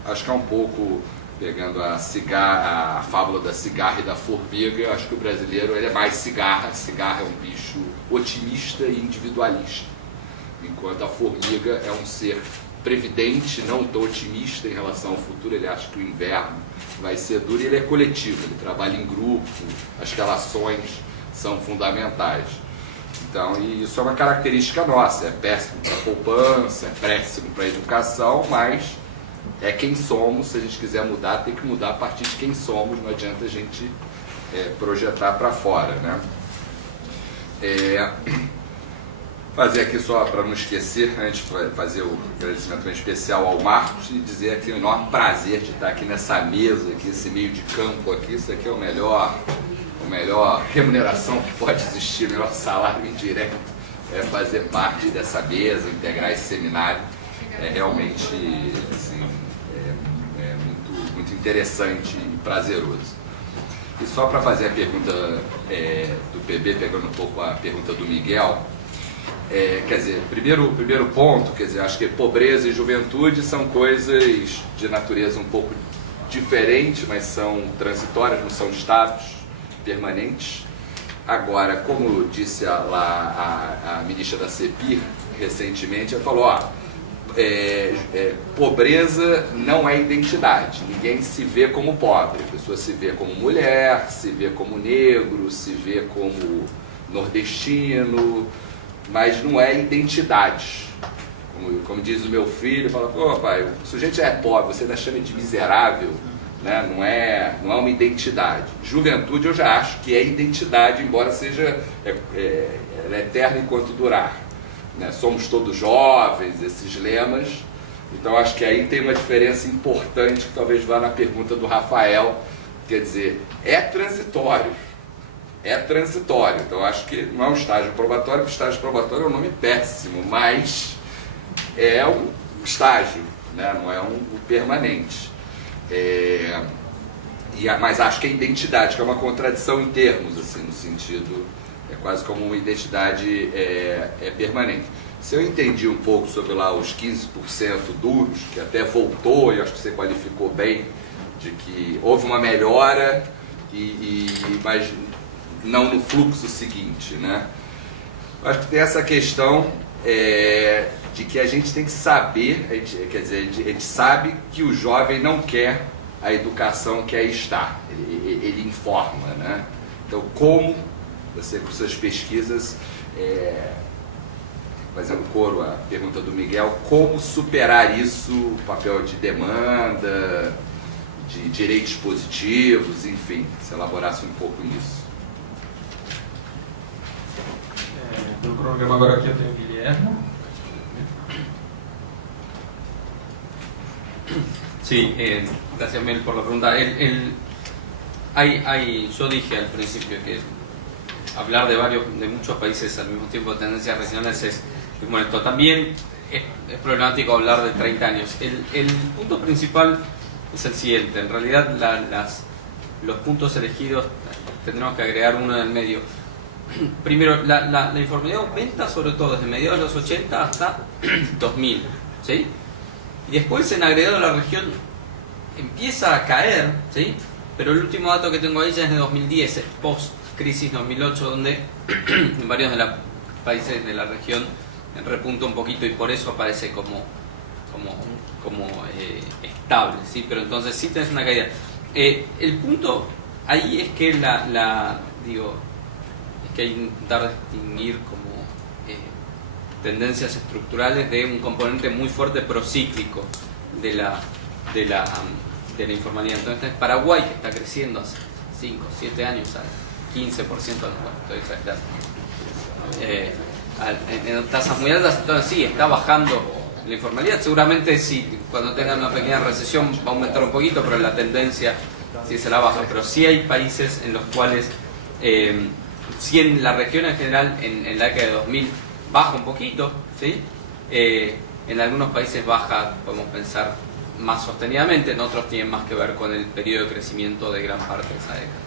Acho que é um pouco, pegando a fábula da cigarra e da formiga, acho que o brasileiro ele é mais cigarra. A cigarra é um bicho otimista e individualista, enquanto a formiga é um ser previdente, não tão otimista em relação ao futuro. Ele acha que o inverno vai ser duro e ele é coletivo, ele trabalha em grupo, as relações são fundamentais. Então, e isso é uma característica nossa, é péssimo para a poupança, é péssimo para a educação, mas é quem somos. Se a gente quiser mudar, tem que mudar a partir de quem somos, não adianta a gente projetar para fora, né? Fazer aqui só para não esquecer, antes de fazer o agradecimento bem especial ao Marcos, e dizer que é um enorme prazer de estar aqui nessa mesa, aqui, esse meio de campo aqui. Isso aqui é a melhor remuneração que pode existir, o melhor salário indireto, é fazer parte dessa mesa, integrar esse seminário. É realmente assim, muito interessante e prazeroso. E só para fazer a pergunta do PB, pegando um pouco a pergunta do Miguel, quer dizer, primeiro ponto, quer dizer, acho que pobreza e juventude são coisas de natureza um pouco diferente, mas são transitórias, não são estados permanentes. Agora, como disse a ministra da CEPIR recentemente, ela falou, pobreza não é identidade, ninguém se vê como pobre, a pessoa se vê como mulher, se vê como negro, se vê como nordestino, mas não é identidade. Como diz o meu filho, fala, pô pai, o sujeito já é pobre, você ainda chama de miserável, né? Não é uma identidade. Juventude eu já acho que é identidade, embora seja ela é eterna enquanto durar, né? Somos todos jovens, esses lemas. Então acho que aí tem uma diferença importante que talvez vá na pergunta do Rafael, quer dizer, é transitório. Então acho que não é um estágio probatório, porque estágio probatório é um nome péssimo, mas é um estágio, né? Não é um permanente. Mas acho que a identidade, que é uma contradição em termos, assim, no sentido, é quase como uma identidade permanente. Se eu entendi um pouco sobre lá os 15% duros, que até voltou, e acho que você qualificou bem, de que houve uma melhora, mas não no fluxo seguinte, né? Acho que tem essa questão de que a gente tem que saber, quer dizer, a gente sabe que o jovem não quer a educação que aí está, ele informa, né? Então, como você com suas pesquisas, fazendo coro à pergunta do Miguel, como superar isso, o papel de demanda, de direitos positivos, enfim, se elaborasse um pouco nisso. Pelo cronograma agora aqui eu tenho o Guilherme. Sí, gracias Mel por la pregunta. Yo dije al principio que hablar de muchos países al mismo tiempo de tendencias regionales es molesto. También es problemático hablar de 30 años. El punto principal es el siguiente. En realidad los puntos elegidos tendremos que agregar uno en el medio. Primero, la informalidad aumenta sobre todo desde mediados de los 80 hasta 2000, ¿sí? Y después en agregado a la región empieza a caer, ¿sí? Pero el último dato que tengo ahí ya es de 2010, es post-crisis 2008, donde en varios de los países de la región repunta un poquito y por eso aparece como estable, ¿sí? Pero entonces sí tenés una caída. El punto ahí es que que hay que intentar distinguir como tendencias estructurales de un componente muy fuerte procíclico de la informalidad. Entonces Paraguay, que está creciendo hace 5 o 7 años al 15%, estoy exagerando, en tasas muy altas, entonces sí, está bajando la informalidad. Seguramente sí, cuando tengan una pequeña recesión va a aumentar un poquito, pero la tendencia sí se la baja. Pero sí hay países en los cuales si en la región en general, en la década de 2000, baja un poquito, ¿sí? En algunos países baja, podemos pensar, más sostenidamente, en otros tienen más que ver con el periodo de crecimiento de gran parte de esa década.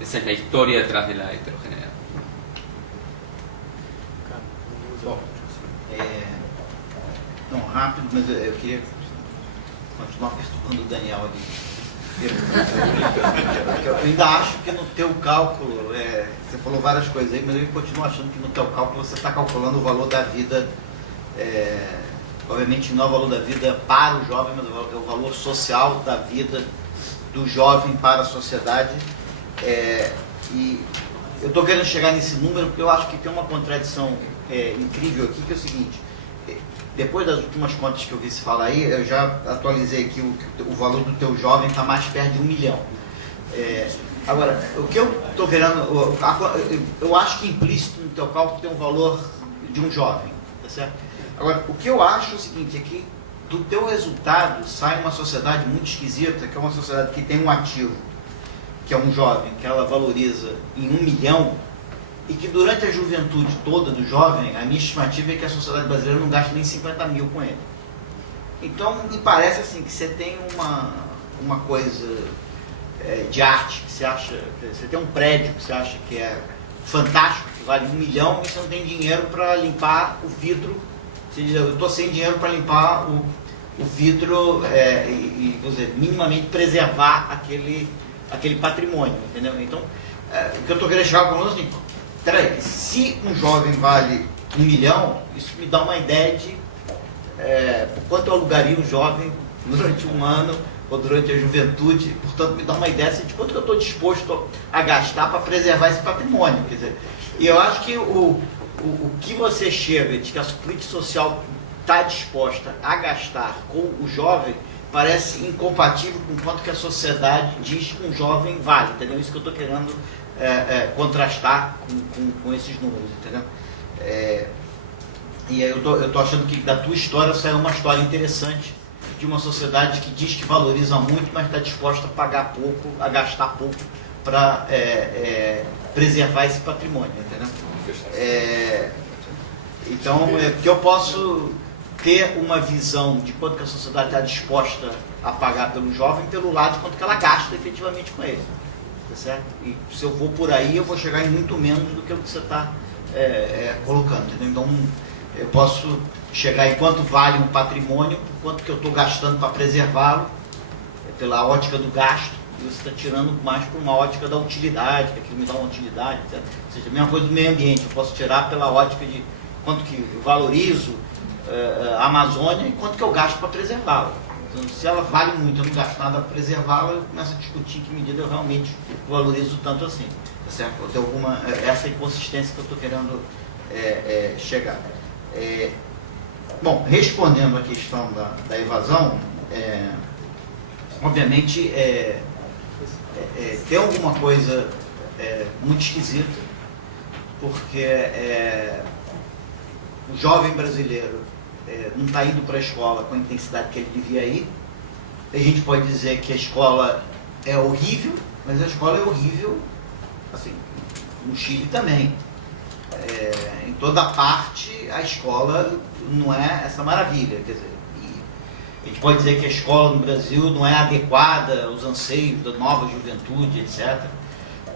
Esa es la historia detrás de la heterogeneidad. Bom, não, rápido, mas eu queria continuar perturbando o Daniel ali. Eu ainda acho que no teu cálculo, você falou várias coisas aí, mas eu continuo achando que no teu cálculo você está calculando o valor da vida, obviamente não é o valor da vida para o jovem, mas é o valor social da vida do jovem para a sociedade. E eu estou querendo chegar nesse número porque eu acho que tem uma contradição incrível aqui, que é o seguinte: depois das últimas contas que eu vi se falar aí, eu já atualizei aqui o valor do teu jovem está mais perto de 1 milhão. Agora, o que eu estou querendo, eu acho que implícito no teu cálculo tem um valor de um jovem, tá certo? Agora, o que eu acho é o seguinte, é que do teu resultado sai uma sociedade muito esquisita, que é uma sociedade que tem um ativo, que é um jovem, que ela valoriza em 1 milhão, e que durante a juventude toda do jovem, a minha estimativa é que a sociedade brasileira não gasta nem 50 mil com ele. Então, me parece assim que você tem uma coisa de arte, que você acha, você tem um prédio que você acha que é fantástico, que vale 1 milhão, e você não tem dinheiro para limpar o vidro. Você diz, eu estou sem dinheiro para limpar o vidro e vou dizer, minimamente preservar aquele patrimônio, entendeu? Então, o que eu estou querendo chegar com o assim, peraí, se um jovem vale 1 milhão, isso me dá uma ideia de quanto eu alugaria um jovem durante um ano ou durante a juventude, portanto me dá uma ideia de quanto eu estou disposto a gastar para preservar esse patrimônio. Quer dizer, e eu acho que o que você chega de que a política social está disposta a gastar com o jovem parece incompatível com quanto que a sociedade diz que um jovem vale, entendeu? Isso que eu estou querendo contrastar com esses números, entendeu? E aí eu tô achando que da tua história saiu uma história interessante de uma sociedade que diz que valoriza muito, mas está disposta a pagar pouco, a gastar pouco para preservar esse patrimônio, entendeu? Então, que eu posso ter uma visão de quanto que a sociedade está disposta a pagar pelo jovem, pelo lado de quanto que ela gasta efetivamente com ele, tá certo? E se eu vou por aí, eu vou chegar em muito menos do que o que você está colocando, entendeu? Então, eu posso chegar em quanto vale um patrimônio, quanto que eu estou gastando para preservá-lo, pela ótica do gasto, e você está tirando mais por uma ótica da utilidade, que aquilo me dá uma utilidade, etc. Ou seja, a mesma coisa do meio ambiente, eu posso tirar pela ótica de quanto que eu valorizo a Amazônia e quanto que eu gasto para preservá-la. Então, se ela vale muito, eu não gasto nada para preservá-la, eu começo a discutir em que medida eu realmente valorizo tanto assim. Tá certo? Tem alguma, essa inconsistência que eu estou querendo chegar. Bom, respondendo à questão da evasão, obviamente tem alguma coisa muito esquisita, porque o jovem brasileiro não está indo para a escola com a intensidade que ele devia ir. A gente pode dizer que a escola é horrível, mas a escola é horrível, assim, no Chile também. Em toda parte, a escola não é essa maravilha. Quer dizer, a gente pode dizer que a escola no Brasil não é adequada aos anseios da nova juventude, etc.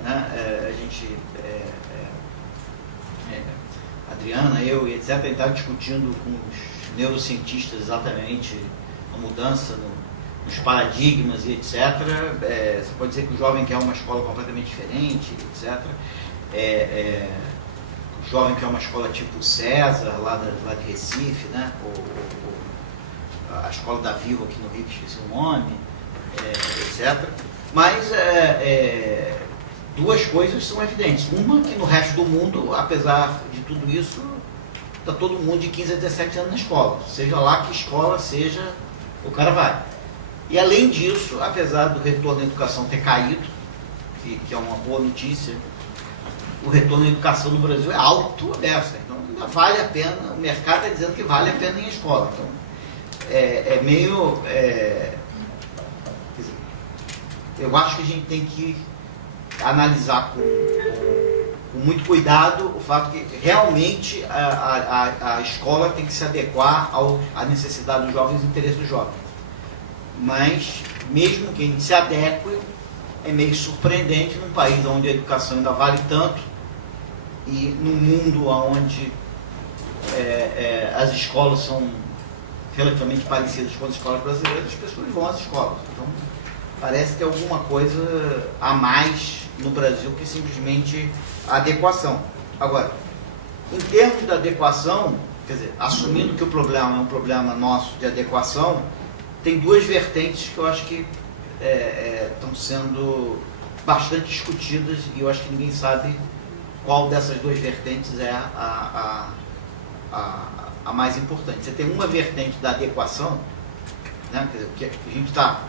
Né? A gente, Adriana, eu e etc., a gente está discutindo com os neurocientistas exatamente a mudança nos paradigmas e etc. Você pode dizer que o jovem quer uma escola completamente diferente, etc. O jovem quer uma escola tipo César, lá de Recife, né? A escola da Vivo aqui no Rio, que esqueci o nome, etc. Mas duas coisas são evidentes. Uma, que no resto do mundo, apesar de tudo isso, está todo mundo de 15 a 17 anos na escola. Seja lá que escola seja, o cara vai. E além disso, apesar do retorno à educação ter caído, que é uma boa notícia, o retorno à educação no Brasil é alto dessa. Então ainda vale a pena, o mercado está dizendo que vale a pena ir à escola. Então, meio... eu acho que a gente tem que analisar com muito cuidado o fato que realmente a escola tem que se adequar à necessidade dos jovens e ao interesse dos jovens. Mas, mesmo que a gente se adeque, é meio surpreendente num país onde a educação ainda vale tanto e num mundo onde as escolas são relativamente parecidas com as escolas brasileiras, as pessoas vão às escolas. Então, parece ter alguma coisa a mais no Brasil que simplesmente a adequação. Agora, em termos de adequação, quer dizer, assumindo que o problema é um problema nosso de adequação, tem duas vertentes que eu acho que estão sendo bastante discutidas e eu acho que ninguém sabe qual dessas duas vertentes é a mais importante. Você tem uma vertente da adequação, né, quer dizer, que a gente está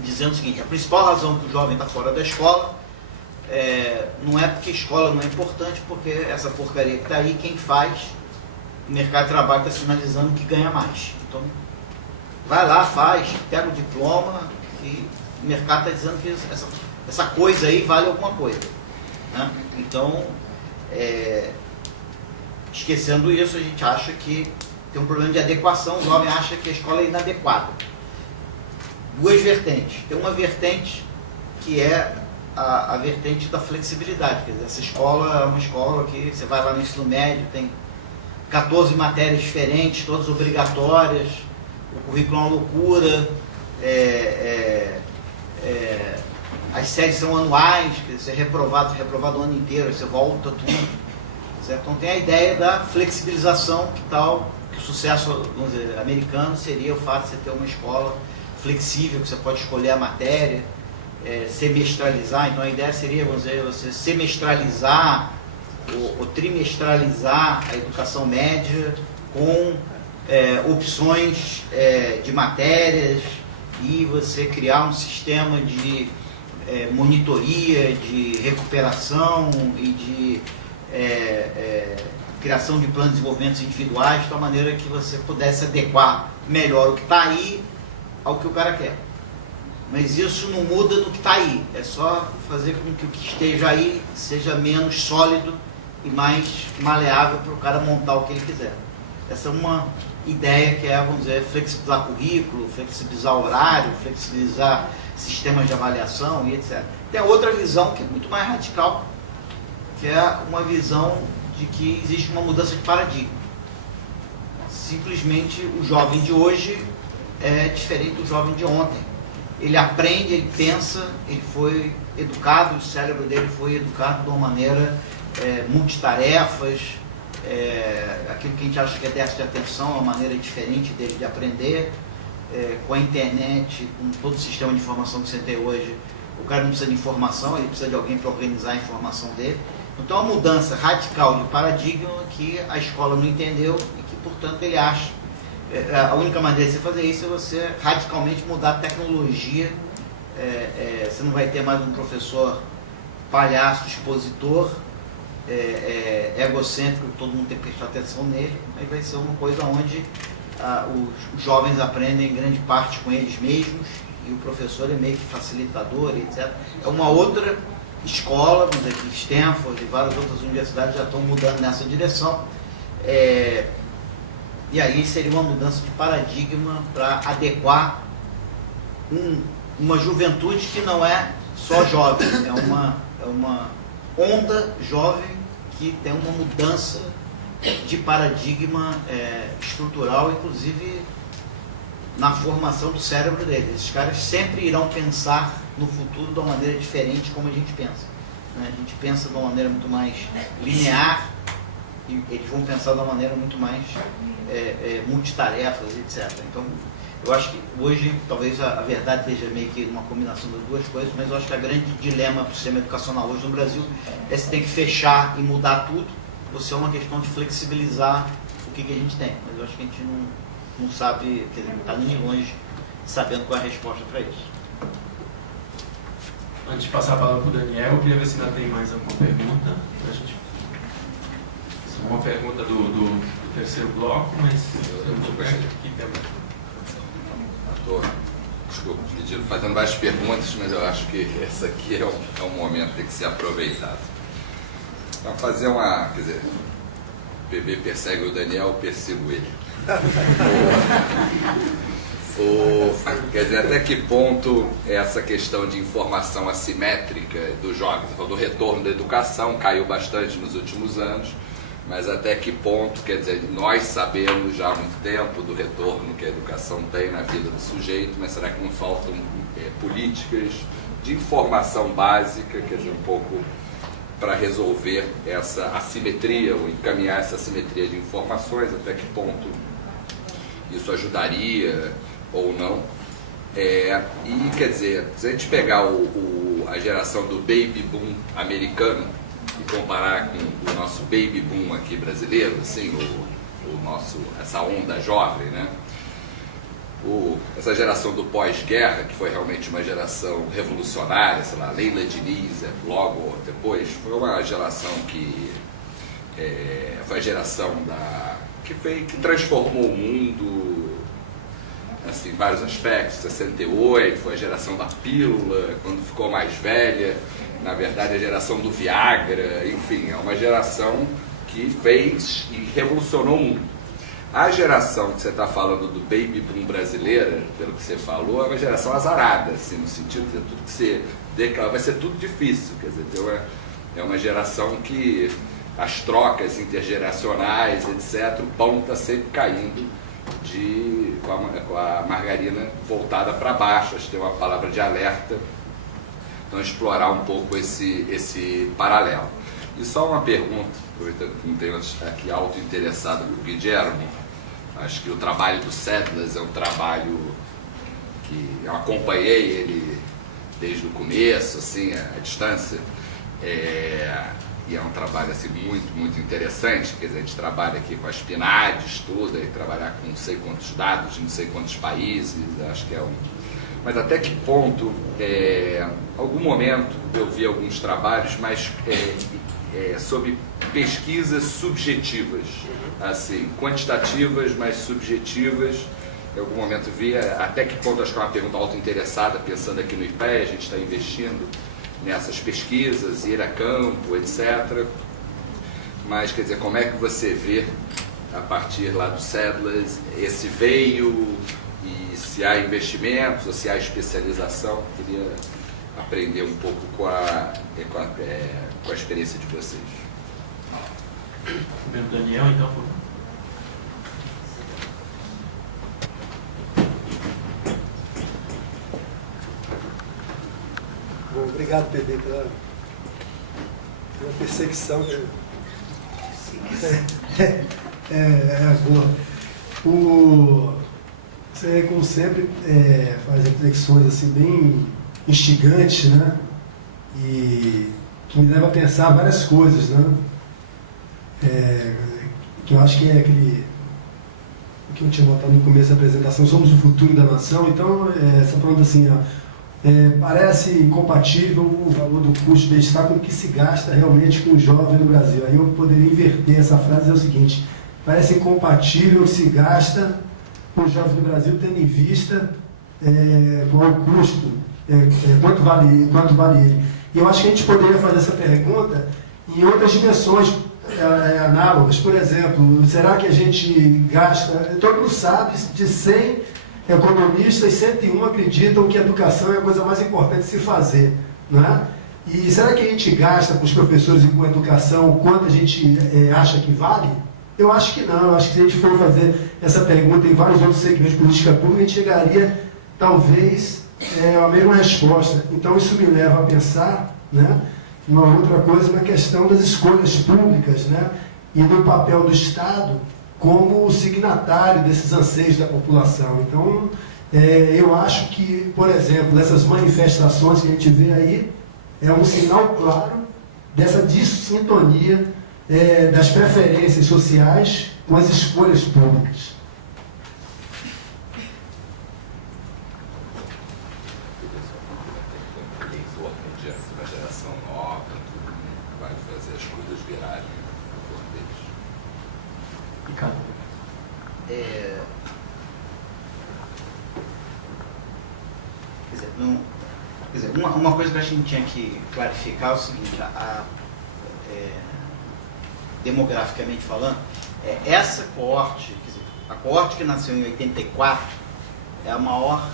dizendo o seguinte: a principal razão que o jovem está fora da escola não é porque a escola não é importante, porque essa porcaria que está aí, quem faz, o mercado de trabalho está sinalizando que ganha mais. Então, vai lá, faz, pega o diploma e o mercado está dizendo que essa coisa aí vale alguma coisa. Né? Então, esquecendo isso, a gente acha que tem um problema de adequação, o jovem acha que a escola é inadequada. Duas vertentes. Tem uma vertente que é a vertente da flexibilidade. Quer dizer, essa escola é uma escola que você vai lá no ensino médio, tem 14 matérias diferentes, todas obrigatórias, o currículo é uma loucura, as séries são anuais, você é reprovado o ano inteiro, você volta tudo. Certo? Então tem a ideia da flexibilização, que o sucesso, vamos dizer, americano seria o fato de você ter uma escola flexível, que você pode escolher a matéria, semestralizar. Então a ideia seria, vamos dizer, você semestralizar ou trimestralizar a educação média com opções de matérias e você criar um sistema de monitoria, de recuperação e de criação de planos de desenvolvimento individuais, de tal maneira que você pudesse adequar melhor o que está aí ao que o cara quer. Mas isso não muda no que está aí, é só fazer com que o que esteja aí seja menos sólido e mais maleável para o cara montar o que ele quiser. Essa é uma ideia que vamos dizer, flexibilizar currículo, flexibilizar horário, flexibilizar sistemas de avaliação e etc. Tem outra visão que é muito mais radical, que é uma visão de que existe uma mudança de paradigma. Simplesmente o jovem de hoje é diferente do jovem de ontem. Ele aprende, ele pensa, ele foi educado, o cérebro dele foi educado de uma maneira multitarefas, aquilo que a gente acha que é déficit de atenção é uma maneira diferente dele de aprender. com a internet, com todo o sistema de informação que você tem hoje, o cara não precisa de informação, ele precisa de alguém para organizar a informação dele. Então, é uma mudança radical de paradigma que a escola não entendeu e que, portanto, ele acha. A única maneira de você fazer isso é você radicalmente mudar a tecnologia. Você não vai ter mais um professor palhaço, expositor, egocêntrico, que todo mundo tem que prestar atenção nele. Aí vai ser uma coisa onde os jovens aprendem grande parte com eles mesmos e o professor é meio que facilitador, etc. É uma outra escola, vamos dizer, que Stanford e várias outras universidades já estão mudando nessa direção. E aí seria uma mudança de paradigma para adequar uma juventude que não é só jovem, é uma onda jovem que tem uma mudança de paradigma estrutural, inclusive na formação do cérebro deles. Esses caras sempre irão pensar no futuro de uma maneira diferente como a gente pensa, né? A gente pensa de uma maneira muito mais linear e eles vão pensar de uma maneira muito mais multitarefas, etc. Então, eu acho que hoje, talvez a verdade esteja meio que uma combinação das duas coisas, mas eu acho que a grande dilema para o sistema educacional hoje no Brasil é se tem que fechar e mudar tudo, ou se é uma questão de flexibilizar o que a gente tem. Mas eu acho que a gente não sabe, quer dizer, não está nem longe sabendo qual é a resposta para isso. Antes de passar a palavra para o Daniel, eu queria ver se ainda tem mais alguma pergunta. A gente... Uma pergunta do terceiro bloco, mas eu vou pegar aqui também. Estou fazendo várias perguntas, mas eu acho que essa aqui é um momento que tem que ser aproveitado. Para fazer uma... Quer dizer, o PB persegue o Daniel, eu persigo ele. Quer dizer, até que ponto essa questão de informação assimétrica dos jovens, do retorno da educação, caiu bastante nos últimos anos, mas até que ponto, quer dizer, nós sabemos já há muito tempo do retorno que a educação tem na vida do sujeito, mas será que não faltam políticas de informação básica, quer dizer, um pouco para resolver essa assimetria, ou encaminhar essa assimetria de informações, até que ponto isso ajudaria ou não? E, quer dizer, se a gente pegar a geração do baby boom americano e comparar com o nosso baby boom aqui brasileiro, assim, essa onda jovem, né? Essa geração do pós-guerra, que foi realmente uma geração revolucionária, sei lá, Leila Diniz, logo depois, foi uma geração que foi a geração que transformou o mundo, assim, em vários aspectos. 68 foi a geração da pílula, quando ficou mais velha, na verdade a geração do Viagra, enfim, é uma geração que fez e revolucionou o mundo. A geração que você está falando do baby boom brasileira, pelo que você falou, é uma geração azarada, assim, no sentido de tudo que você declara, vai ser tudo difícil, quer dizer, é uma geração que as trocas intergeracionais, etc., o pão está sempre caindo com a margarina voltada para baixo. Acho que tem uma palavra de alerta. Então, explorar um pouco esse paralelo. E só uma pergunta, aproveitando que não tem aqui auto-interessado do Guilherme. Acho que o trabalho do Sedlas é um trabalho que eu acompanhei ele desde o começo, assim, à distância. E é um trabalho assim, muito, muito interessante. Quer dizer, a gente trabalha aqui com as PNAD, estuda, e trabalhar com não sei quantos dados de não sei quantos países, acho que é Mas até que ponto, algum momento eu vi alguns trabalhos, mas sobre pesquisas subjetivas, assim, quantitativas, mas subjetivas. Em algum momento vi, até que ponto, acho que é uma pergunta auto-interessada, pensando aqui no IPE, a gente está investindo nessas pesquisas, ir a campo, etc. Mas, quer dizer, como é que você vê, a partir lá do Sedlas, esse veio, e se há investimentos, ou se há especialização? Queria aprender um pouco com a experiência de vocês. Primeiro Daniel, então, por favor. Bom, obrigado, PB, pela perseguição. Boa. Você, como sempre, faz reflexões assim, bem instigantes, né? E que me leva a pensar várias coisas, né? Que eu acho que é aquele que eu tinha botado no começo da apresentação, somos o futuro da nação. Então, você falando assim, parece incompatível o valor do custo de Estado com o que se gasta realmente com o jovem no Brasil. Aí eu poderia inverter essa frase e dizer o seguinte: parece incompatível o que se gasta com o jovem no Brasil, tendo em vista qual o custo, quanto vale ele. E eu acho que a gente poderia fazer essa pergunta em outras dimensões análogas. Por exemplo, será que a gente gasta... Todo mundo sabe, de 100 economistas, 101 acreditam que a educação é a coisa mais importante de se fazer, não é? E será que a gente gasta com os professores e com a educação o quanto a gente acha que vale? Eu acho que não. Eu acho que se a gente for fazer essa pergunta em vários outros segmentos de política pública, a gente chegaria, talvez, a mesma resposta. Então, isso me leva a pensar, né, uma outra coisa, na questão das escolhas públicas, né, e do papel do Estado como signatário desses anseios da população. Então, eu acho que, por exemplo, essas manifestações que a gente vê aí é um sinal claro dessa dissintonia das preferências sociais com as escolhas públicas. Uma geração nova, que vai fazer as coisas virarem a favor deles. Ricardo. Uma coisa que a gente tinha que clarificar é o seguinte: demograficamente falando, essa coorte, a coorte que nasceu em 84, é a maior.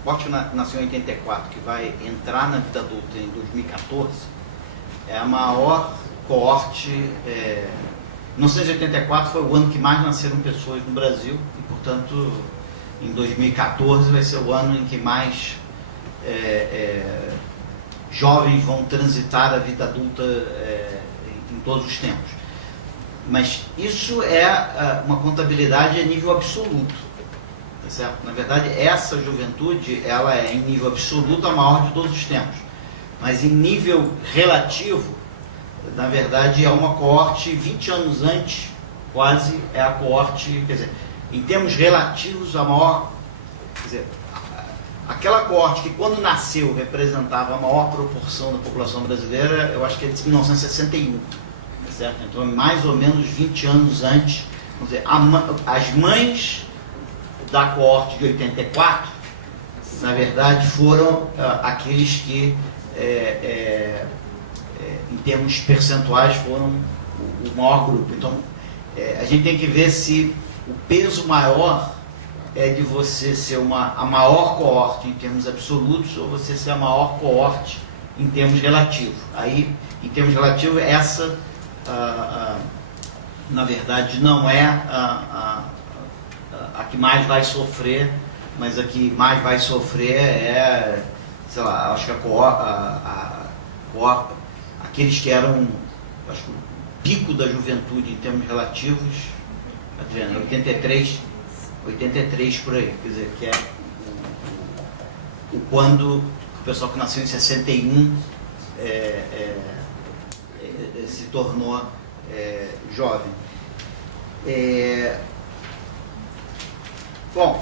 A coorte que nasceu em 84, que vai entrar na vida adulta em 2014, é a maior coorte. 1984 foi o ano que mais nasceram pessoas no Brasil e, portanto, em 2014 vai ser o ano em que mais jovens vão transitar a vida adulta em todos os tempos. Mas isso é uma contabilidade a nível absoluto, tá certo? Na verdade, essa juventude, ela é, em nível absoluto, a maior de todos os tempos. Mas em nível relativo, na verdade, é uma coorte 20 anos antes, quase é a coorte, quer dizer, em termos relativos, a maior, quer dizer, aquela coorte que quando nasceu representava a maior proporção da população brasileira, eu acho que é de 1961, tá certo? Então, mais ou menos 20 anos antes, vamos dizer, as mães da coorte de 84, na verdade, foram aqueles que, em termos percentuais, foram o maior grupo. Então, a gente tem que ver se o peso maior é de você ser a maior coorte em termos absolutos ou você ser a maior coorte em termos relativos. Aí, em termos relativos, essa, na verdade, não é a que mais vai sofrer, mas a que mais vai sofrer é, sei lá, acho que aqueles que eram, acho que o pico da juventude em termos relativos, Adriana, 83 por aí, quer dizer, que é quando o pessoal que nasceu em 61 se tornou jovem. Bom,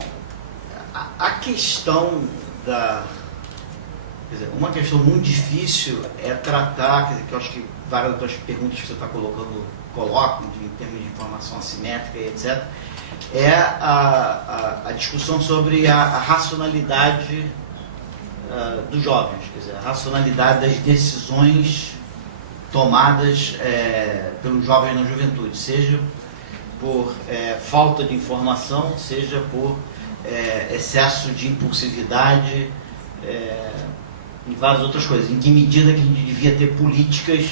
a questão quer dizer, uma questão muito difícil é tratar, quer dizer, que eu acho que várias outras perguntas que você está colocam em termos de informação assimétrica e etc., é a discussão sobre a racionalidade dos jovens, quer dizer, a racionalidade das decisões tomadas pelos jovens na juventude, seja por falta de informação, seja por excesso de impulsividade e várias outras coisas. Em que medida que a gente devia ter políticas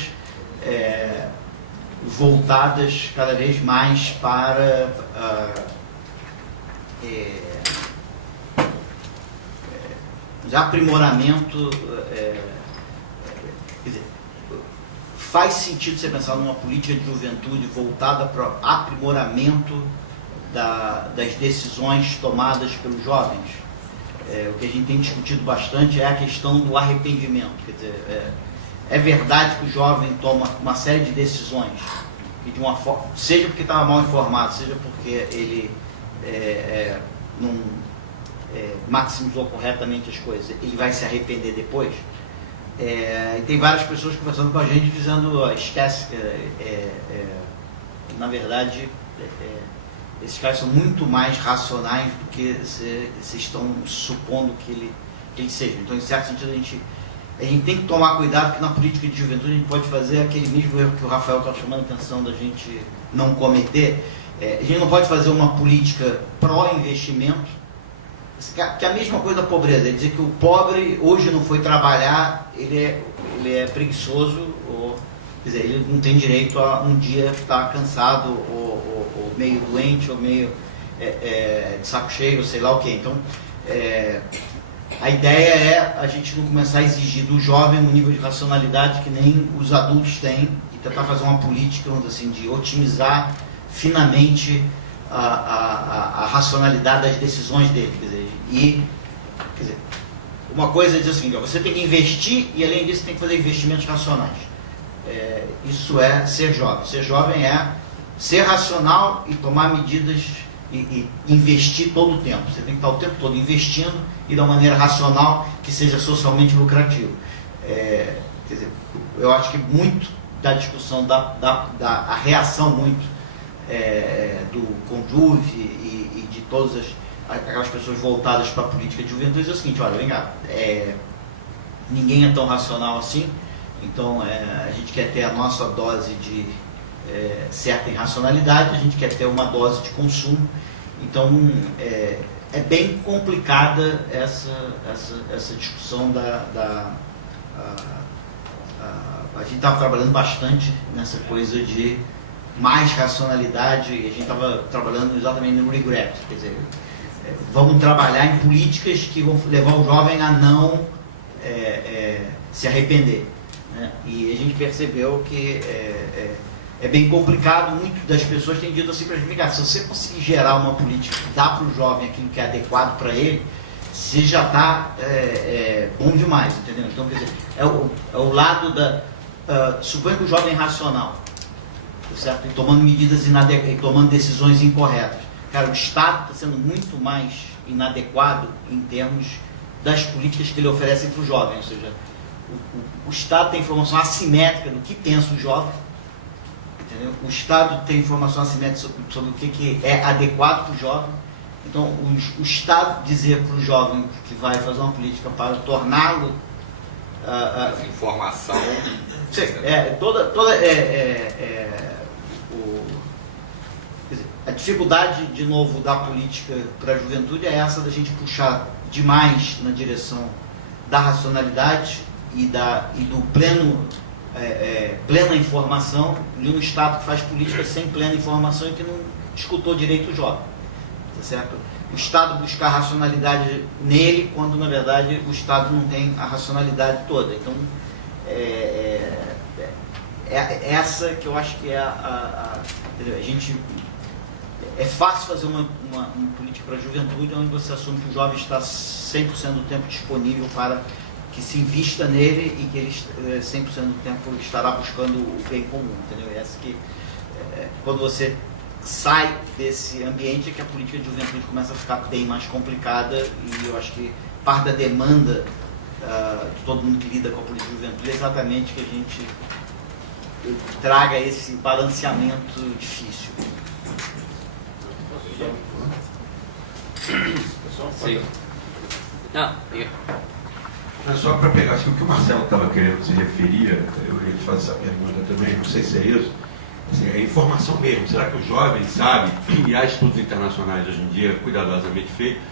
voltadas cada vez mais para aprimoramento. Quer dizer, faz sentido você pensar numa política de juventude voltada para aprimoramento das decisões tomadas pelos jovens. O que a gente tem discutido bastante é a questão do arrependimento. Quer dizer, é verdade que o jovem toma uma série de decisões, que de uma forma, seja porque estava mal informado, seja porque ele não maximizou corretamente as coisas, ele vai se arrepender depois. E tem várias pessoas conversando com a gente dizendo, esquece, na verdade, esses caras são muito mais racionais do que vocês estão supondo que ele seja. Então, em certo sentido, a gente tem que tomar cuidado, que na política de juventude a gente pode fazer aquele mesmo erro que o Rafael está chamando a atenção da gente não cometer. A gente não pode fazer uma política pró-investimento, que é a mesma coisa da pobreza, é dizer que o pobre hoje não foi trabalhar, ele é preguiçoso, ou quer dizer, ele não tem direito a um dia estar cansado, ou meio doente, ou meio de saco cheio, ou sei lá o que. Então, a ideia é a gente não começar a exigir do jovem um nível de racionalidade que nem os adultos têm, e tentar fazer uma política, assim, de otimizar finamente a racionalidade das decisões dele. Quer dizer, uma coisa é dizer assim, você tem que investir e, além disso, tem que fazer investimentos racionais. Isso é ser jovem. Ser jovem é ser racional e tomar medidas e investir todo o tempo. Você tem que estar o tempo todo investindo e de uma maneira racional que seja socialmente lucrativo. Quer dizer, eu acho que muito da discussão, a reação muito do Conjuve e de todas aquelas pessoas voltadas para a política de juventude é o seguinte: olha, vem cá, ninguém é tão racional assim, então a gente quer ter a nossa dose de certa irracionalidade, a gente quer ter uma dose de consumo, então é bem complicada essa discussão a gente estava trabalhando bastante nessa coisa de mais racionalidade, e a gente estava trabalhando exatamente no regret, quer dizer, vamos trabalhar em políticas que vão levar o jovem a não se arrepender, né? E a gente percebeu que é bem complicado. Muitas das pessoas têm dito assim para a gente: se você conseguir gerar uma política que dá para o jovem aquilo que é adequado para ele, você já está bom demais, entendeu? Então, quer dizer, é o lado suponha que o jovem é racional, certo? E tomando medidas inadequadas, e tomando decisões incorretas. Cara, o Estado está sendo muito mais inadequado em termos das políticas que ele oferece para o jovem. Ou seja, o Estado tem informação assimétrica do que pensa o jovem, entendeu? O Estado tem informação assimétrica sobre o que é adequado para o jovem. Então, o Estado dizer para o jovem que vai fazer uma política para torná-lo... informação... A dificuldade, de novo, da política para a juventude é essa da gente puxar demais na direção da racionalidade e do plena informação, de um Estado que faz política sem plena informação e que não escutou direito o jovem. Tá certo? O Estado buscar racionalidade nele, quando na verdade o Estado não tem a racionalidade toda. Então, essa que eu acho que a gente... É fácil fazer uma política para a juventude onde você assume que o jovem está 100% do tempo disponível para que se invista nele e que ele 100% do tempo estará buscando o bem comum, entendeu? Essa que, quando você sai desse ambiente, é que a política de juventude começa a ficar bem mais complicada, e eu acho que parte da demanda de todo mundo que lida com a política de juventude é exatamente que a gente traga esse balanceamento difícil. Sim. Não, diga. Só para pegar, acho que o que o Marcelo estava querendo se referia, eu ia te fazer essa pergunta também, não sei se é isso, assim, é informação mesmo. Será que o jovem sabe, e há estudos internacionais hoje em dia, cuidadosamente feitos,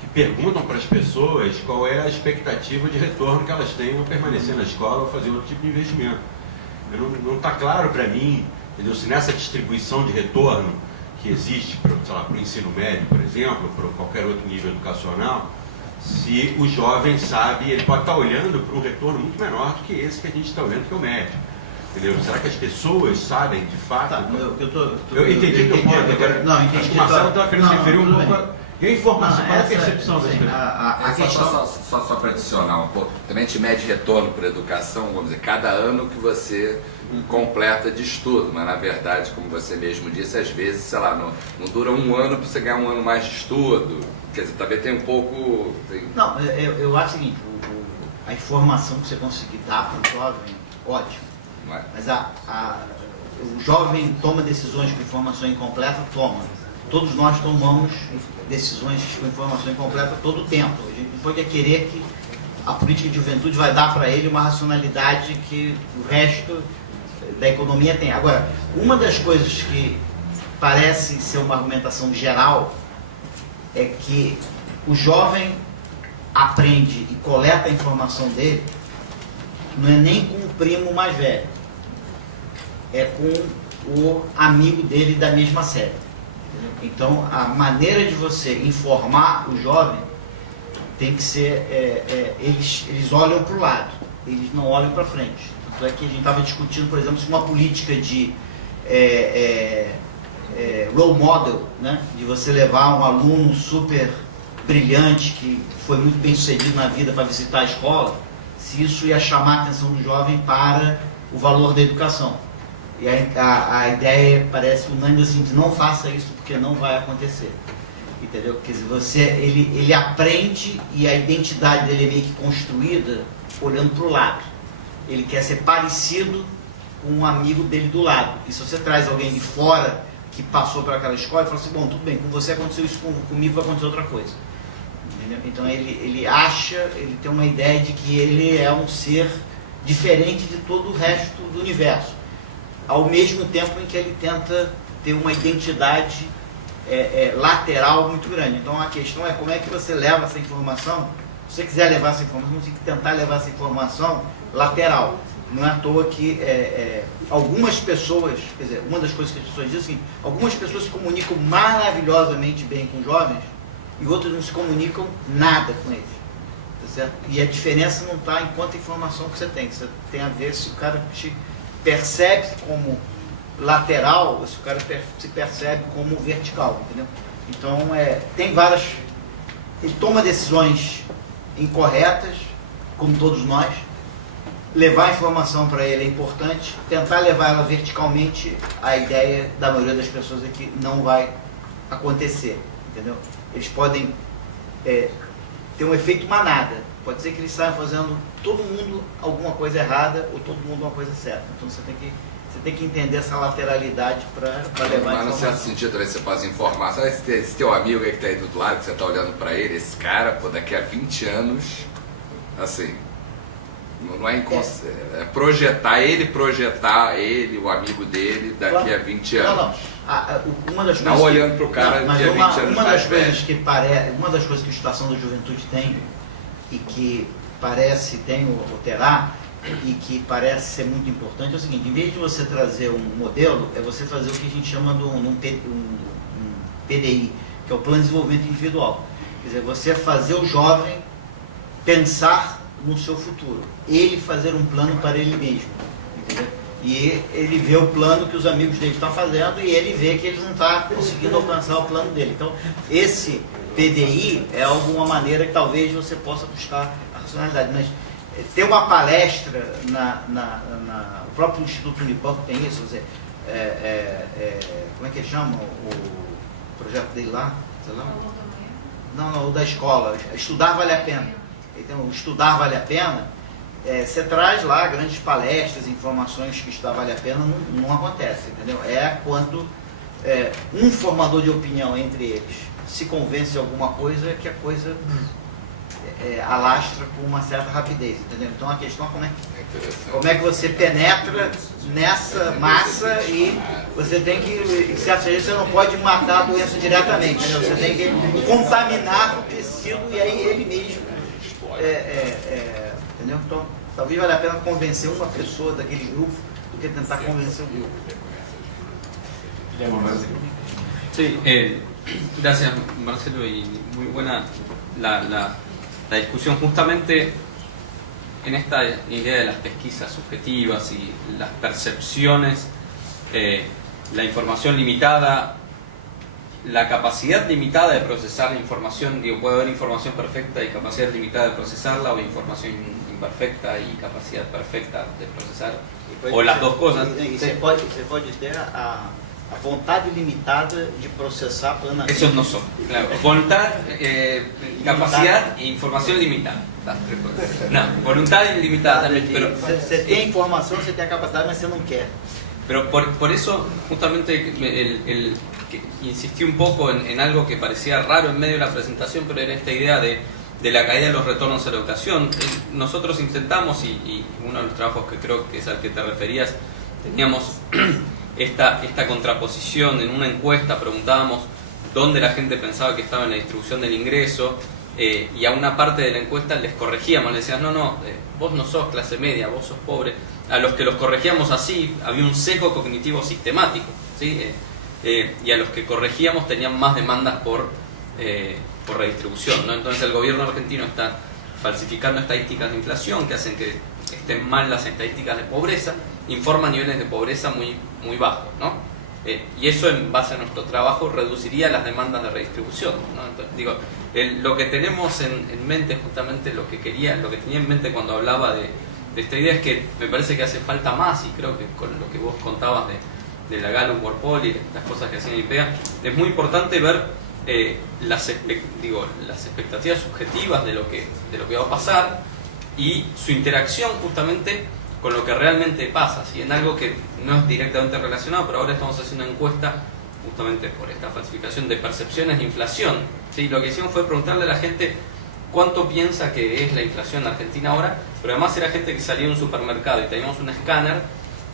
que perguntam para as pessoas qual é a expectativa de retorno que elas têm ao permanecer na escola ou fazer outro tipo de investimento. Não está claro para mim, entendeu? Se nessa distribuição de retorno que existe para o ensino médio, por exemplo, para qualquer outro nível educacional, se o jovem sabe, ele pode estar olhando para um retorno muito menor do que esse que a gente está olhando, que é o médio. Entendeu? Será que as pessoas sabem de fato? Tá, eu entendi que eu posso. Não, entendi. Acho que o Marcelo estava querendo se referir um pouco a informação, Não, a percepção das pessoas. A questão... Só para adicionar um pouco, também a gente mede retorno para a educação, vamos dizer, cada ano que você completa de estudo, mas na verdade, como você mesmo disse, às vezes, sei lá, não dura um ano para você ganhar um ano mais de estudo, quer dizer, também tem um pouco... Não, eu acho o seguinte, a informação que você conseguir dar para o jovem, ótimo, mas o jovem toma decisões com informação incompleta, toma. Todos nós tomamos decisões com informação incompleta todo o tempo. A gente não pode querer que a política de juventude vai dar para ele uma racionalidade que o resto da economia tem. Agora, uma das coisas que parece ser uma argumentação geral é que o jovem aprende e coleta a informação dele não é nem com o primo mais velho, é com o amigo dele da mesma série. Então, a maneira de você informar o jovem tem que ser... eles olham para o lado, eles não olham para frente. Tanto é que a gente estava discutindo, por exemplo, se uma política de role model, né? De você levar um aluno super brilhante, que foi muito bem sucedido na vida para visitar a escola, se isso ia chamar a atenção do jovem para o valor da educação. E a ideia parece unânime assim, de não faça isso porque não vai acontecer. Entendeu? Quer dizer, ele aprende e a identidade dele é meio que construída olhando para o lado. Ele quer ser parecido com um amigo dele do lado. E se você traz alguém de fora que passou por aquela escola e fala assim, bom, tudo bem, com você aconteceu isso, comigo vai acontecer outra coisa. Entendeu? Então ele tem uma ideia de que ele é um ser diferente de todo o resto do universo. Ao mesmo tempo em que ele tenta ter uma identidade lateral muito grande. Então a questão é como é que você leva essa informação. Se você quiser levar essa informação, você tem que tentar levar essa informação lateral. Não é à toa que algumas pessoas, quer dizer, uma das coisas que as pessoas dizem é assim, algumas pessoas se comunicam maravilhosamente bem com jovens e outras não se comunicam nada com eles. Tá certo? E a diferença não está em quanta informação que você tem. Você tem a ver se o cara te percebe como lateral ou se o cara se percebe como vertical, entendeu? Então, tem várias... Ele toma decisões incorretas, como todos nós. Levar a informação para ele é importante. Tentar levar ela verticalmente, a ideia da maioria das pessoas é que não vai acontecer, entendeu? Eles podem ter um efeito manada. Pode ser que eles saiam fazendo todo mundo alguma coisa errada ou todo mundo uma coisa certa. Então você tem que entender essa lateralidade para levar a informação. Mas no certo sentido também você pode informar. Sabe esse teu amigo aí que está aí do outro lado, que você está olhando para ele, esse cara, pô, daqui a 20 anos, assim, não é projetar ele, o amigo dele, daqui a 20 anos. Uma das não coisas olhando para o cara daqui a 20 anos mais velho. Uma das coisas que a Estação da Juventude tem e que parece tem ou terá e que parece ser muito importante é o seguinte: em vez de você trazer um modelo, é você fazer o que a gente chama de um PDI, que é o Plano de Desenvolvimento Individual. Quer dizer, você fazer o jovem pensar no seu futuro, ele fazer um plano para ele mesmo, entendeu? E ele vê o plano que os amigos dele estão fazendo e ele vê que ele não está conseguindo alcançar o plano dele. Então, esse PDI é alguma maneira que talvez você possa buscar a racionalidade. Mas tem uma palestra o próprio Instituto Unibanco tem isso, quer dizer, como é que ele chama o projeto dele lá? Sei lá? Não, o da escola. Estudar vale a pena. Então, estudar vale a pena. Você traz lá grandes palestras, informações que estudar vale a pena, não acontece, entendeu? É quando um formador de opinião entre eles se convence de alguma coisa, que a coisa alastra com uma certa rapidez, entendeu? Então a questão é como é que você penetra nessa massa e você tem que, em certos vezes, você não pode matar a doença diretamente, entendeu? Você tem que contaminar o tecido e aí ele mesmo, entendeu? Então, talvez valha a pena convencer uma pessoa daquele grupo do que tentar convencer o grupo. Sí, gracias Marcelo, y muy buena la discusión. Justamente en esta idea de las pesquisas subjetivas y las percepciones, la información limitada, la capacidad limitada de procesar la información, digo, puede haber información perfecta y capacidad limitada de procesarla, o información imperfecta y capacidad perfecta de procesar, ou las duas coisas. Você pode ter a vontade limitada de processar plenamente. Esos no son, claro. Voluntad, capacidad e información limitada. No, voluntad ilimitada también, pero... Você tem a informação, você tem a capacidade, mas você não quer. Pero por eso, justamente, que insistí un poco en algo que parecía raro en medio de la presentación, pero era esta idea de la caída de los retornos a la educación. Nosotros intentamos, y uno de los trabajos que creo que es al que te referías, teníamos esta contraposición. En una encuesta preguntábamos dónde la gente pensaba que estaba en la distribución del ingreso, y a una parte de la encuesta les corregíamos, les decían, no, vos no sos clase media, vos sos pobre. A los que los corregíamos así, había un sesgo cognitivo sistemático, ¿sí? Y a los que corregíamos tenían más demandas por redistribución, ¿no? Entonces el gobierno argentino está falsificando estadísticas de inflación que hacen que estén mal las estadísticas de pobreza, informa niveles de pobreza muy bajos, ¿no? Y eso, en base a nuestro trabajo, reduciría las demandas de redistribución, ¿no? Entonces, digo, lo que tenemos en mente, justamente lo que tenía en mente cuando hablaba de esta idea, es que me parece que hace falta más, y creo que con lo que vos contabas de la Gallup World Poll y las cosas que hacen IPEA, es muy importante ver las expectativas subjetivas de lo que va a pasar y su interacción justamente con lo que realmente pasa, ¿sí? En algo que no es directamente relacionado, pero ahora estamos haciendo una encuesta justamente por esta falsificación de percepciones de inflación, ¿sí? Lo que hicimos fue preguntarle a la gente cuánto piensa que es la inflación en Argentina ahora, pero además era gente que salía de un supermercado y teníamos un escáner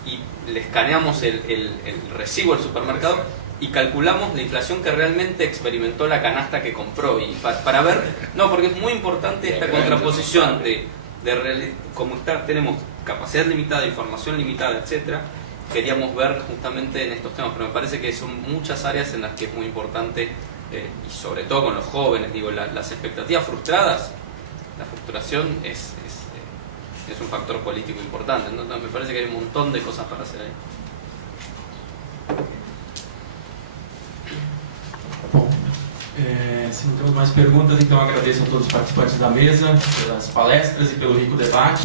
y le escaneamos el recibo del supermercado y calculamos la inflación que realmente experimentó la canasta que compró, y para ver, no, porque es muy importante esta contraposición de como tenemos capacidad limitada, información limitada, etcétera. Queríamos ver justamente en estos temas, pero me parece que son muchas áreas en las que es muy importante, y sobre todo con los jóvenes, digo, las expectativas frustradas, la frustración es un factor político importante, ¿no? Entonces me parece que hay un montón de cosas para hacer ahí. Bom, se não temos mais perguntas, então agradeço a todos os participantes da mesa pelas palestras e pelo rico debate.